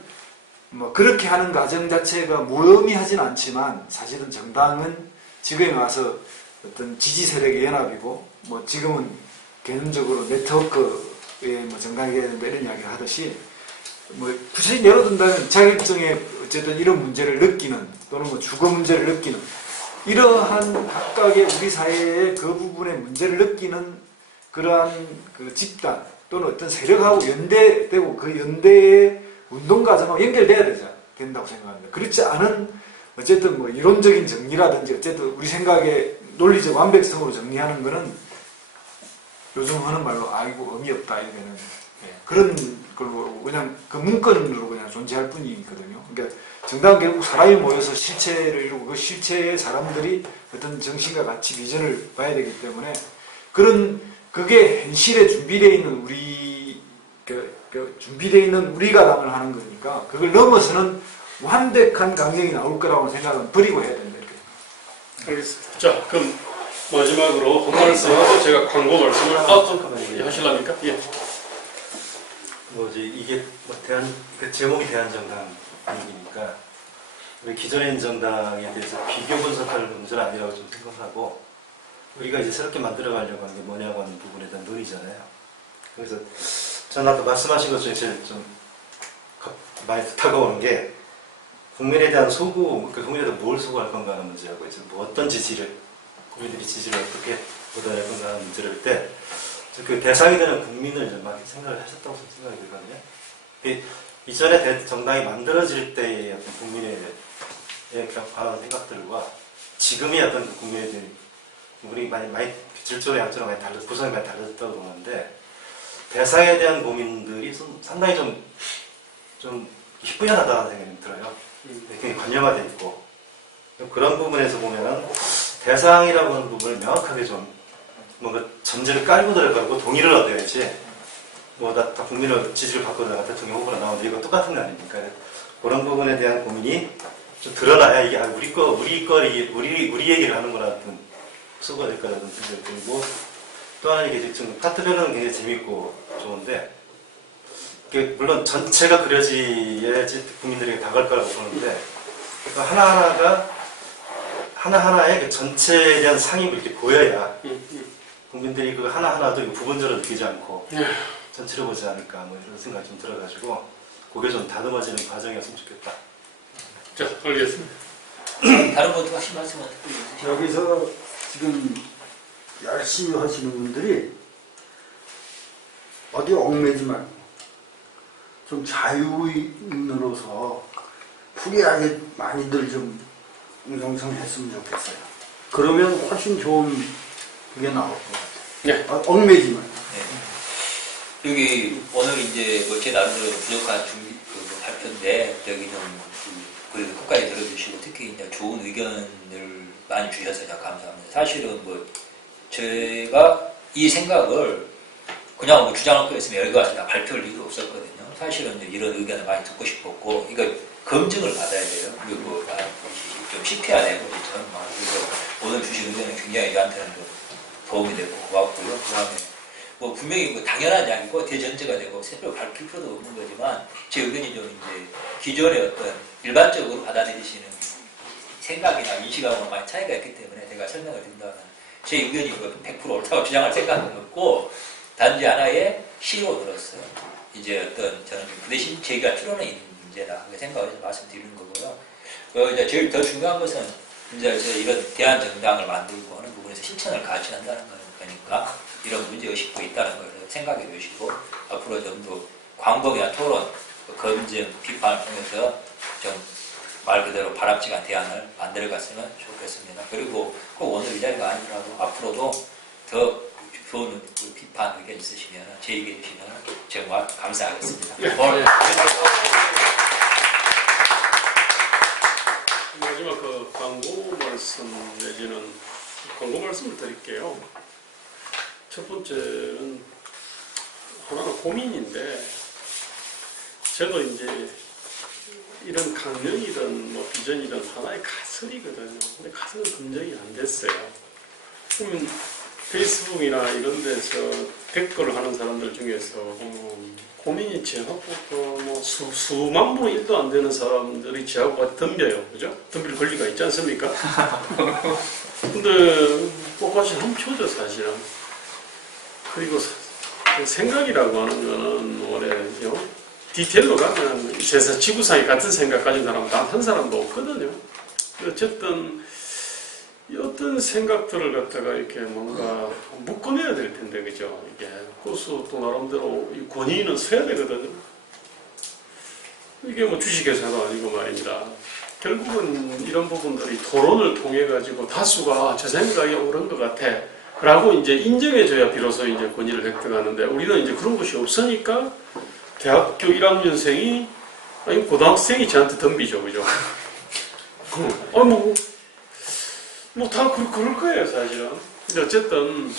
뭐 그렇게 하는 과정 자체가 무의미하진 않지만 사실은 정당은 지금에 와서 어떤 지지 세력의 연합이고 뭐 지금은 개념적으로 네트워크의 뭐 정당이 되는데 이런 이야기를 하듯이 뭐 구체적인 예로 든다면 자격증에 어쨌든 이런 문제를 느끼는 또는 뭐 주거 문제를 느끼는 이러한 각각의 우리 사회의 그 부분의 문제를 느끼는 그러한 그 집단 또는 어떤 세력하고 연대되고 그 연대의 운동 과정하고 연결돼야 된다고 생각합니다. 그렇지 않은 어쨌든 뭐 이론적인 정리라든지 어쨌든 우리 생각의 논리적 완벽성으로 정리하는 거는 요즘 하는 말로 아이고 의미 없다 이러면은 그런 걸로 그냥 그 문건으로 그냥 존재할 뿐이거든요. 그러니까 정당은 결국 사람이 모여서 실체를 이루고 그 실체의 사람들이 어떤 정신과 가치 비전을 봐야 되기 때문에 그게 현실에 준비되어 있는 준비되어 있는 우리가 당을 하는 거니까 그걸 넘어서는 완벽한 강령이 나올 거라고 생각은 버리고 해야 된다. 알겠습니다. 자, 그럼 마지막으로 한 말씀하고 제가 광고 말씀을 하실랍니까? 예. 이게 뭐 제목이 대한정당이니까 우리 기존의 정당에 대해서 비교 분석할 문제는 아니라고 좀 생각하고 우리가 이제 새롭게 만들어가려고 하는 게 뭐냐고 하는 부분에 대한 논의잖아요. 그래서 저는 아까 말씀하신 것 중에 제일 좀 많이 다가오는 게 국민에 대한 국민에 대한 뭘 소구할 건가 하는 문제하고 이제 뭐 어떤 국민들이 지지를 어떻게 보도할 건가 하는 문제를 할 때 그 대상이 되는 국민을 좀 많이 생각을 하셨다고 생각이 들거든요. 이전에 정당이 만들어질 때의 어떤 국민에 관한 생각들과 지금의 어떤 국민의 우리 많이 질적으로 양쪽으로 많이 구성이 많이 달라졌다고 보는데 대상에 대한 고민들이 상당히 좀 희뿌연하다는 생각이 들어요. 굉장히 관념화되어 있고 그런 부분에서 보면은 대상이라고 하는 부분을 명확하게 좀 뭔가 전제를 깔고 들어가고 동의를 얻어야지 다 국민의 지지를 받고 들어가 대통령 후보로 나오는데 이거 똑같은 거 아닙니까? 그런 부분에 대한 고민이 좀 드러나야 이게 우리 얘기를 하는구나 같은 수가 될 거라는 생각이 들고 또 하나 이게 지금 파트별로는 굉장히 재밌고 좋은데 물론 전체가 그려져야지 국민들에게 다가갈 거라고 보는데 하나하나의 그 전체에 대한 상입을 이렇게 보여야 국민들이 그 하나하나도 부분적으로 느끼지 않고 네. 전체를 보지 않을까 뭐 이런 생각이 좀 들어가지고 그게 좀 다듬어지는 과정이었으면 좋겠다. 자, 알겠습니다. 다른 것도 하신 말씀은 특별히 있으시죠? 여기서 지금 열심히 하시는 분들이 어디 얽매지 말고 좀 자유인으로서 프리하게 많이들 좀 웅성했으면 좋겠어요. 그러면 훨씬 좋은 그게 나올 것 같아요. 네. 얽매지 말고. 네. 여기 오늘 이제 뭐 제 나름대로 부족한 준비 그 발표인데 여기는 그래도 끝까지 들어주시고 특히 이제 좋은 의견을 많이 주셔서 제가 감사합니다. 사실은 뭐 제가 이 생각을 그냥 뭐 주장을 꺼냈으면 여기 와서 다 발표할 이유도 없었거든요. 사실은 이제 이런 의견을 많이 듣고 싶었고 이거 검증을 받아야 돼요. 그리고 좀 시켜야 되고 그래서 오늘 주신 의견은 굉장히 저한테는 좀 도움이 되고 고맙고요. 그다음에 뭐 분명히 뭐 당연한 이야기고 대전제가 되고 새로 밝힐 필요도 없는 거지만 제 의견이 좀 이제 기존의 어떤 일반적으로 받아들이시는 생각이나 인식하고 많이 차이가 있기 때문에 제가 설명을 드린다면 제 의견이 100% 옳다고 주장할 생각은 없고 단지 하나의 시로들었어요. 이제 어떤 저는 그 대신 제기할 필요는 있는 문제다 그 생각을 말씀드리는 거고요. 이제 제일 더 중요한 것은 이제 이런 대한 정당을 만들고 하는 부분에서 실천을 같이 한다는 거니까 이런 문제 의식도 있다는 걸 생각해 주시고 앞으로 좀 더 광범위한 토론, 검증, 비판을 통해서 좀 말 그대로 바람직한 대안을 만들어갔으면 좋겠습니다. 그리고 꼭 오늘 이 자리가 아니더라도 앞으로도 더 좋은 비판 의견 있으시면 제의해 주시면 정말 감사하겠습니다. 마지막 그 광고 말씀 내지는 광고 말씀을 드릴게요. 첫 번째는 하나는 고민인데 저도 이제 이런 강령이든 뭐 비전이든 하나의 가설이거든요. 근데 가설은 검증이 안 됐어요. 그러면 페이스북이나 이런 데서 댓글을 하는 사람들 중에서 고민이 저하고 뭐 수만 분 1도 안 되는 사람들이 저하고 덤벼요. 그죠? 덤빌 권리가 있지 않습니까? 근데 똑같이 한 표죠, 사실은. 그리고 생각이라고 하는 거는 원래 디테일로 가면 세상 지구상에 같은 생각 가진 사람 단 한 사람도 없거든요. 어쨌든 어떤 생각들을 갖다가 이렇게 뭔가 묶어내야 될 텐데, 그죠? 이게 그래서 또 나름대로 권위는 서야 되거든요. 이게 뭐 주식회사도 아니고 말입니다. 결국은 이런 부분들이 토론을 통해 가지고 다수가 저 생각이 옳은 것 같아 라고 이제 인정해줘야 비로소 이제 권위를 획득하는데 우리는 이제 그런 것이 없으니까 대학교 1학년생이 아니 고등학생이 저한테 덤비죠, 그죠? 뭐 다 그럴 거예요, 사실은. 근데 어쨌든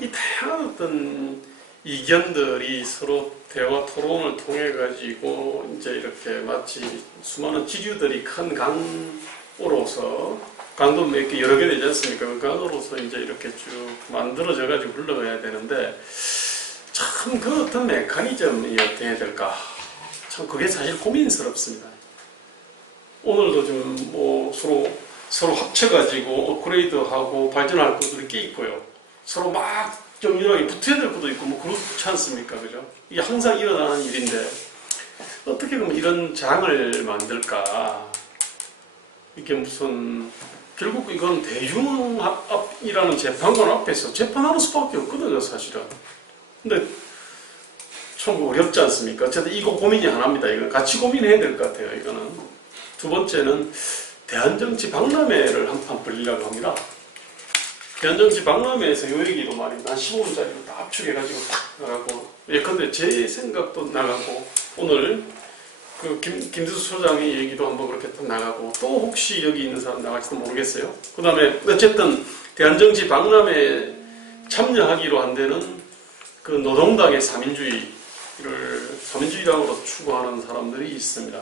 이 다양한 어떤 이견들이 서로 대화 토론을 통해 가지고 이제 이렇게 마치 수많은 지류들이 큰 강으로서 강도 몇 개 여러 개 되지 않습니까? 그 강으로서 이제 이렇게 쭉 만들어져 가지고 흘러가야 되는데 참 그 어떤 메커니즘이 어떻게 해야 될까? 참 그게 사실 고민스럽습니다. 오늘도 좀 뭐 서로 합쳐가지고 업그레이드하고 발전할 것들이 꽤 있고요. 서로 막 정렬하게 붙어야 될 것도 있고 뭐 그렇지 않습니까? 그죠? 이게 항상 일어나는 일인데 어떻게 그러면 이런 장을 만들까? 이게 무슨 결국 이건 대중이라는 재판관 앞에서 재판하는 수밖에 없거든요, 사실은. 근데 참 어렵지 않습니까? 어쨌든 이거 고민이 하나입니다. 이건 같이 고민해야 될 것 같아요. 이거는. 두 번째는 대한정치 박람회를 한판 벌리려고 합니다. 대한정치 박람회에서 요 얘기도 말입니다. 한 15분짜리로 다 압축해가지고 딱 나가고 예컨대 제 생각도 나가고 오늘 그 김두수 소장의 얘기도 한번 그렇게 딱 나가고 또 혹시 여기 있는 사람 나갈지도 모르겠어요. 그 다음에 어쨌든 대한정치 박람회에 참여하기로 한 데는 그 노동당의 삼인주의라고 추구하는 사람들이 있습니다.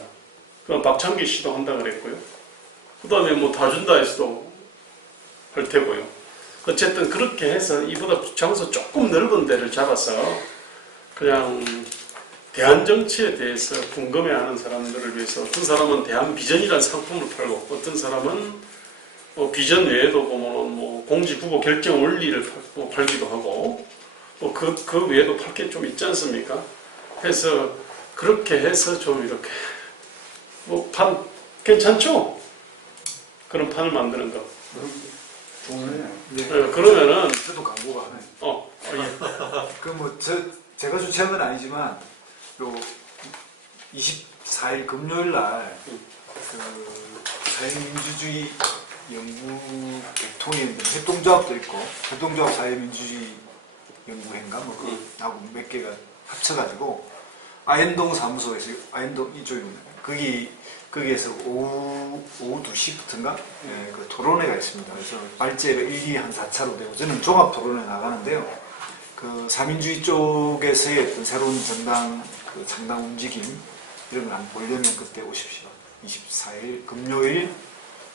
그럼 박창기 씨도 한다 그랬고요. 그 다음에 뭐 다준다에서도 할 테고요. 어쨌든 그렇게 해서 이보다 장소 조금 넓은 데를 잡아서 그냥 대한정치에 대해서 궁금해하는 사람들을 위해서 어떤 사람은 대한비전이라는 상품을 팔고 어떤 사람은 비전 외에도 보면 뭐 공지부고 결정 원리를 팔기도 하고 뭐 그 외에도 팔 게 좀 있지 않습니까? 해서 그렇게 해서 좀 이렇게 뭐 판 괜찮죠? 그런 판을 만드는 거. 좋네요. 네. 그러면은 저도 광고가 하나요. 예. 제가 주최한 건 아니지만 요 24일 금요일 날 사회민주주의 연구 대통령 협동조합도 있고 협동조합 사회민주주의 연구회인가 뭐 하고 몇 개가 합쳐가지고 아현동 사무소에서 아현동 이쪽입니다. 거기에서 오후 2시부터인가 그 토론회가 있습니다. 그래서 발제가 1, 2, 한 4차로 되고 저는 종합 토론회 나가는데요. 그 사민주의 쪽에서의 어떤 새로운 정당 그 창당 움직임 이런 걸 한번 보려면 그때 오십시오. 24일 금요일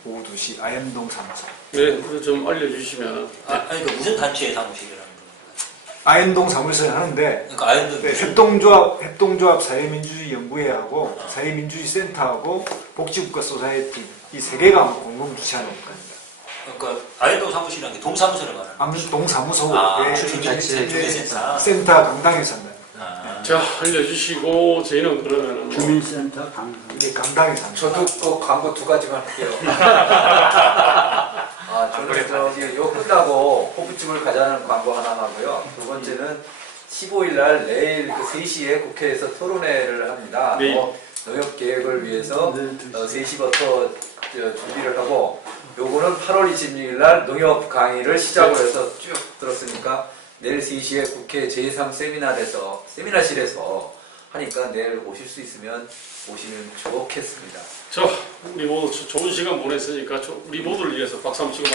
오후 2시 아현동 사무소. 네, 좀 알려주시면. 아니 그 무슨 단체의 사무실이라는 겁니까? 아현동 사무소에 하는데 그러니까 아현동 네, 협동조합 사회민주주의 연구회하고 사회민주주의 센터하고 복지국가 소사이어티 이 세 개가 공동 주최하는 겁니다. 그러니까 아현동 사무실이라는 게 동사무소를 말하는 아무튼 동사무소의 주민센터. 센터 강당에서 한다. 자, 알려주시고 저희는 그러면은 뭐 주민센터 강사. 이게 강당에서 한다. 저도 또 광고 2가지만 할게요. 저는 요 끝나고 호프집을 가자는 광고 하나 하고요. 두 번째는 15일 날 내일 그 3시에 국회에서 토론회를 합니다. 네. 농협 계획을 위해서 3시부터 준비를 하고 요거는 8월 26일 날 농협 강의를 시작으로 해서 쭉 들었으니까 내일 3시에 국회 제3 세미나실에서 하니까 내일 오실 수 있으면 오시면 좋겠습니다. 자, 우리 모두 좋은 시간 보냈으니까 우리 모두를 위해서 박수 한번 치고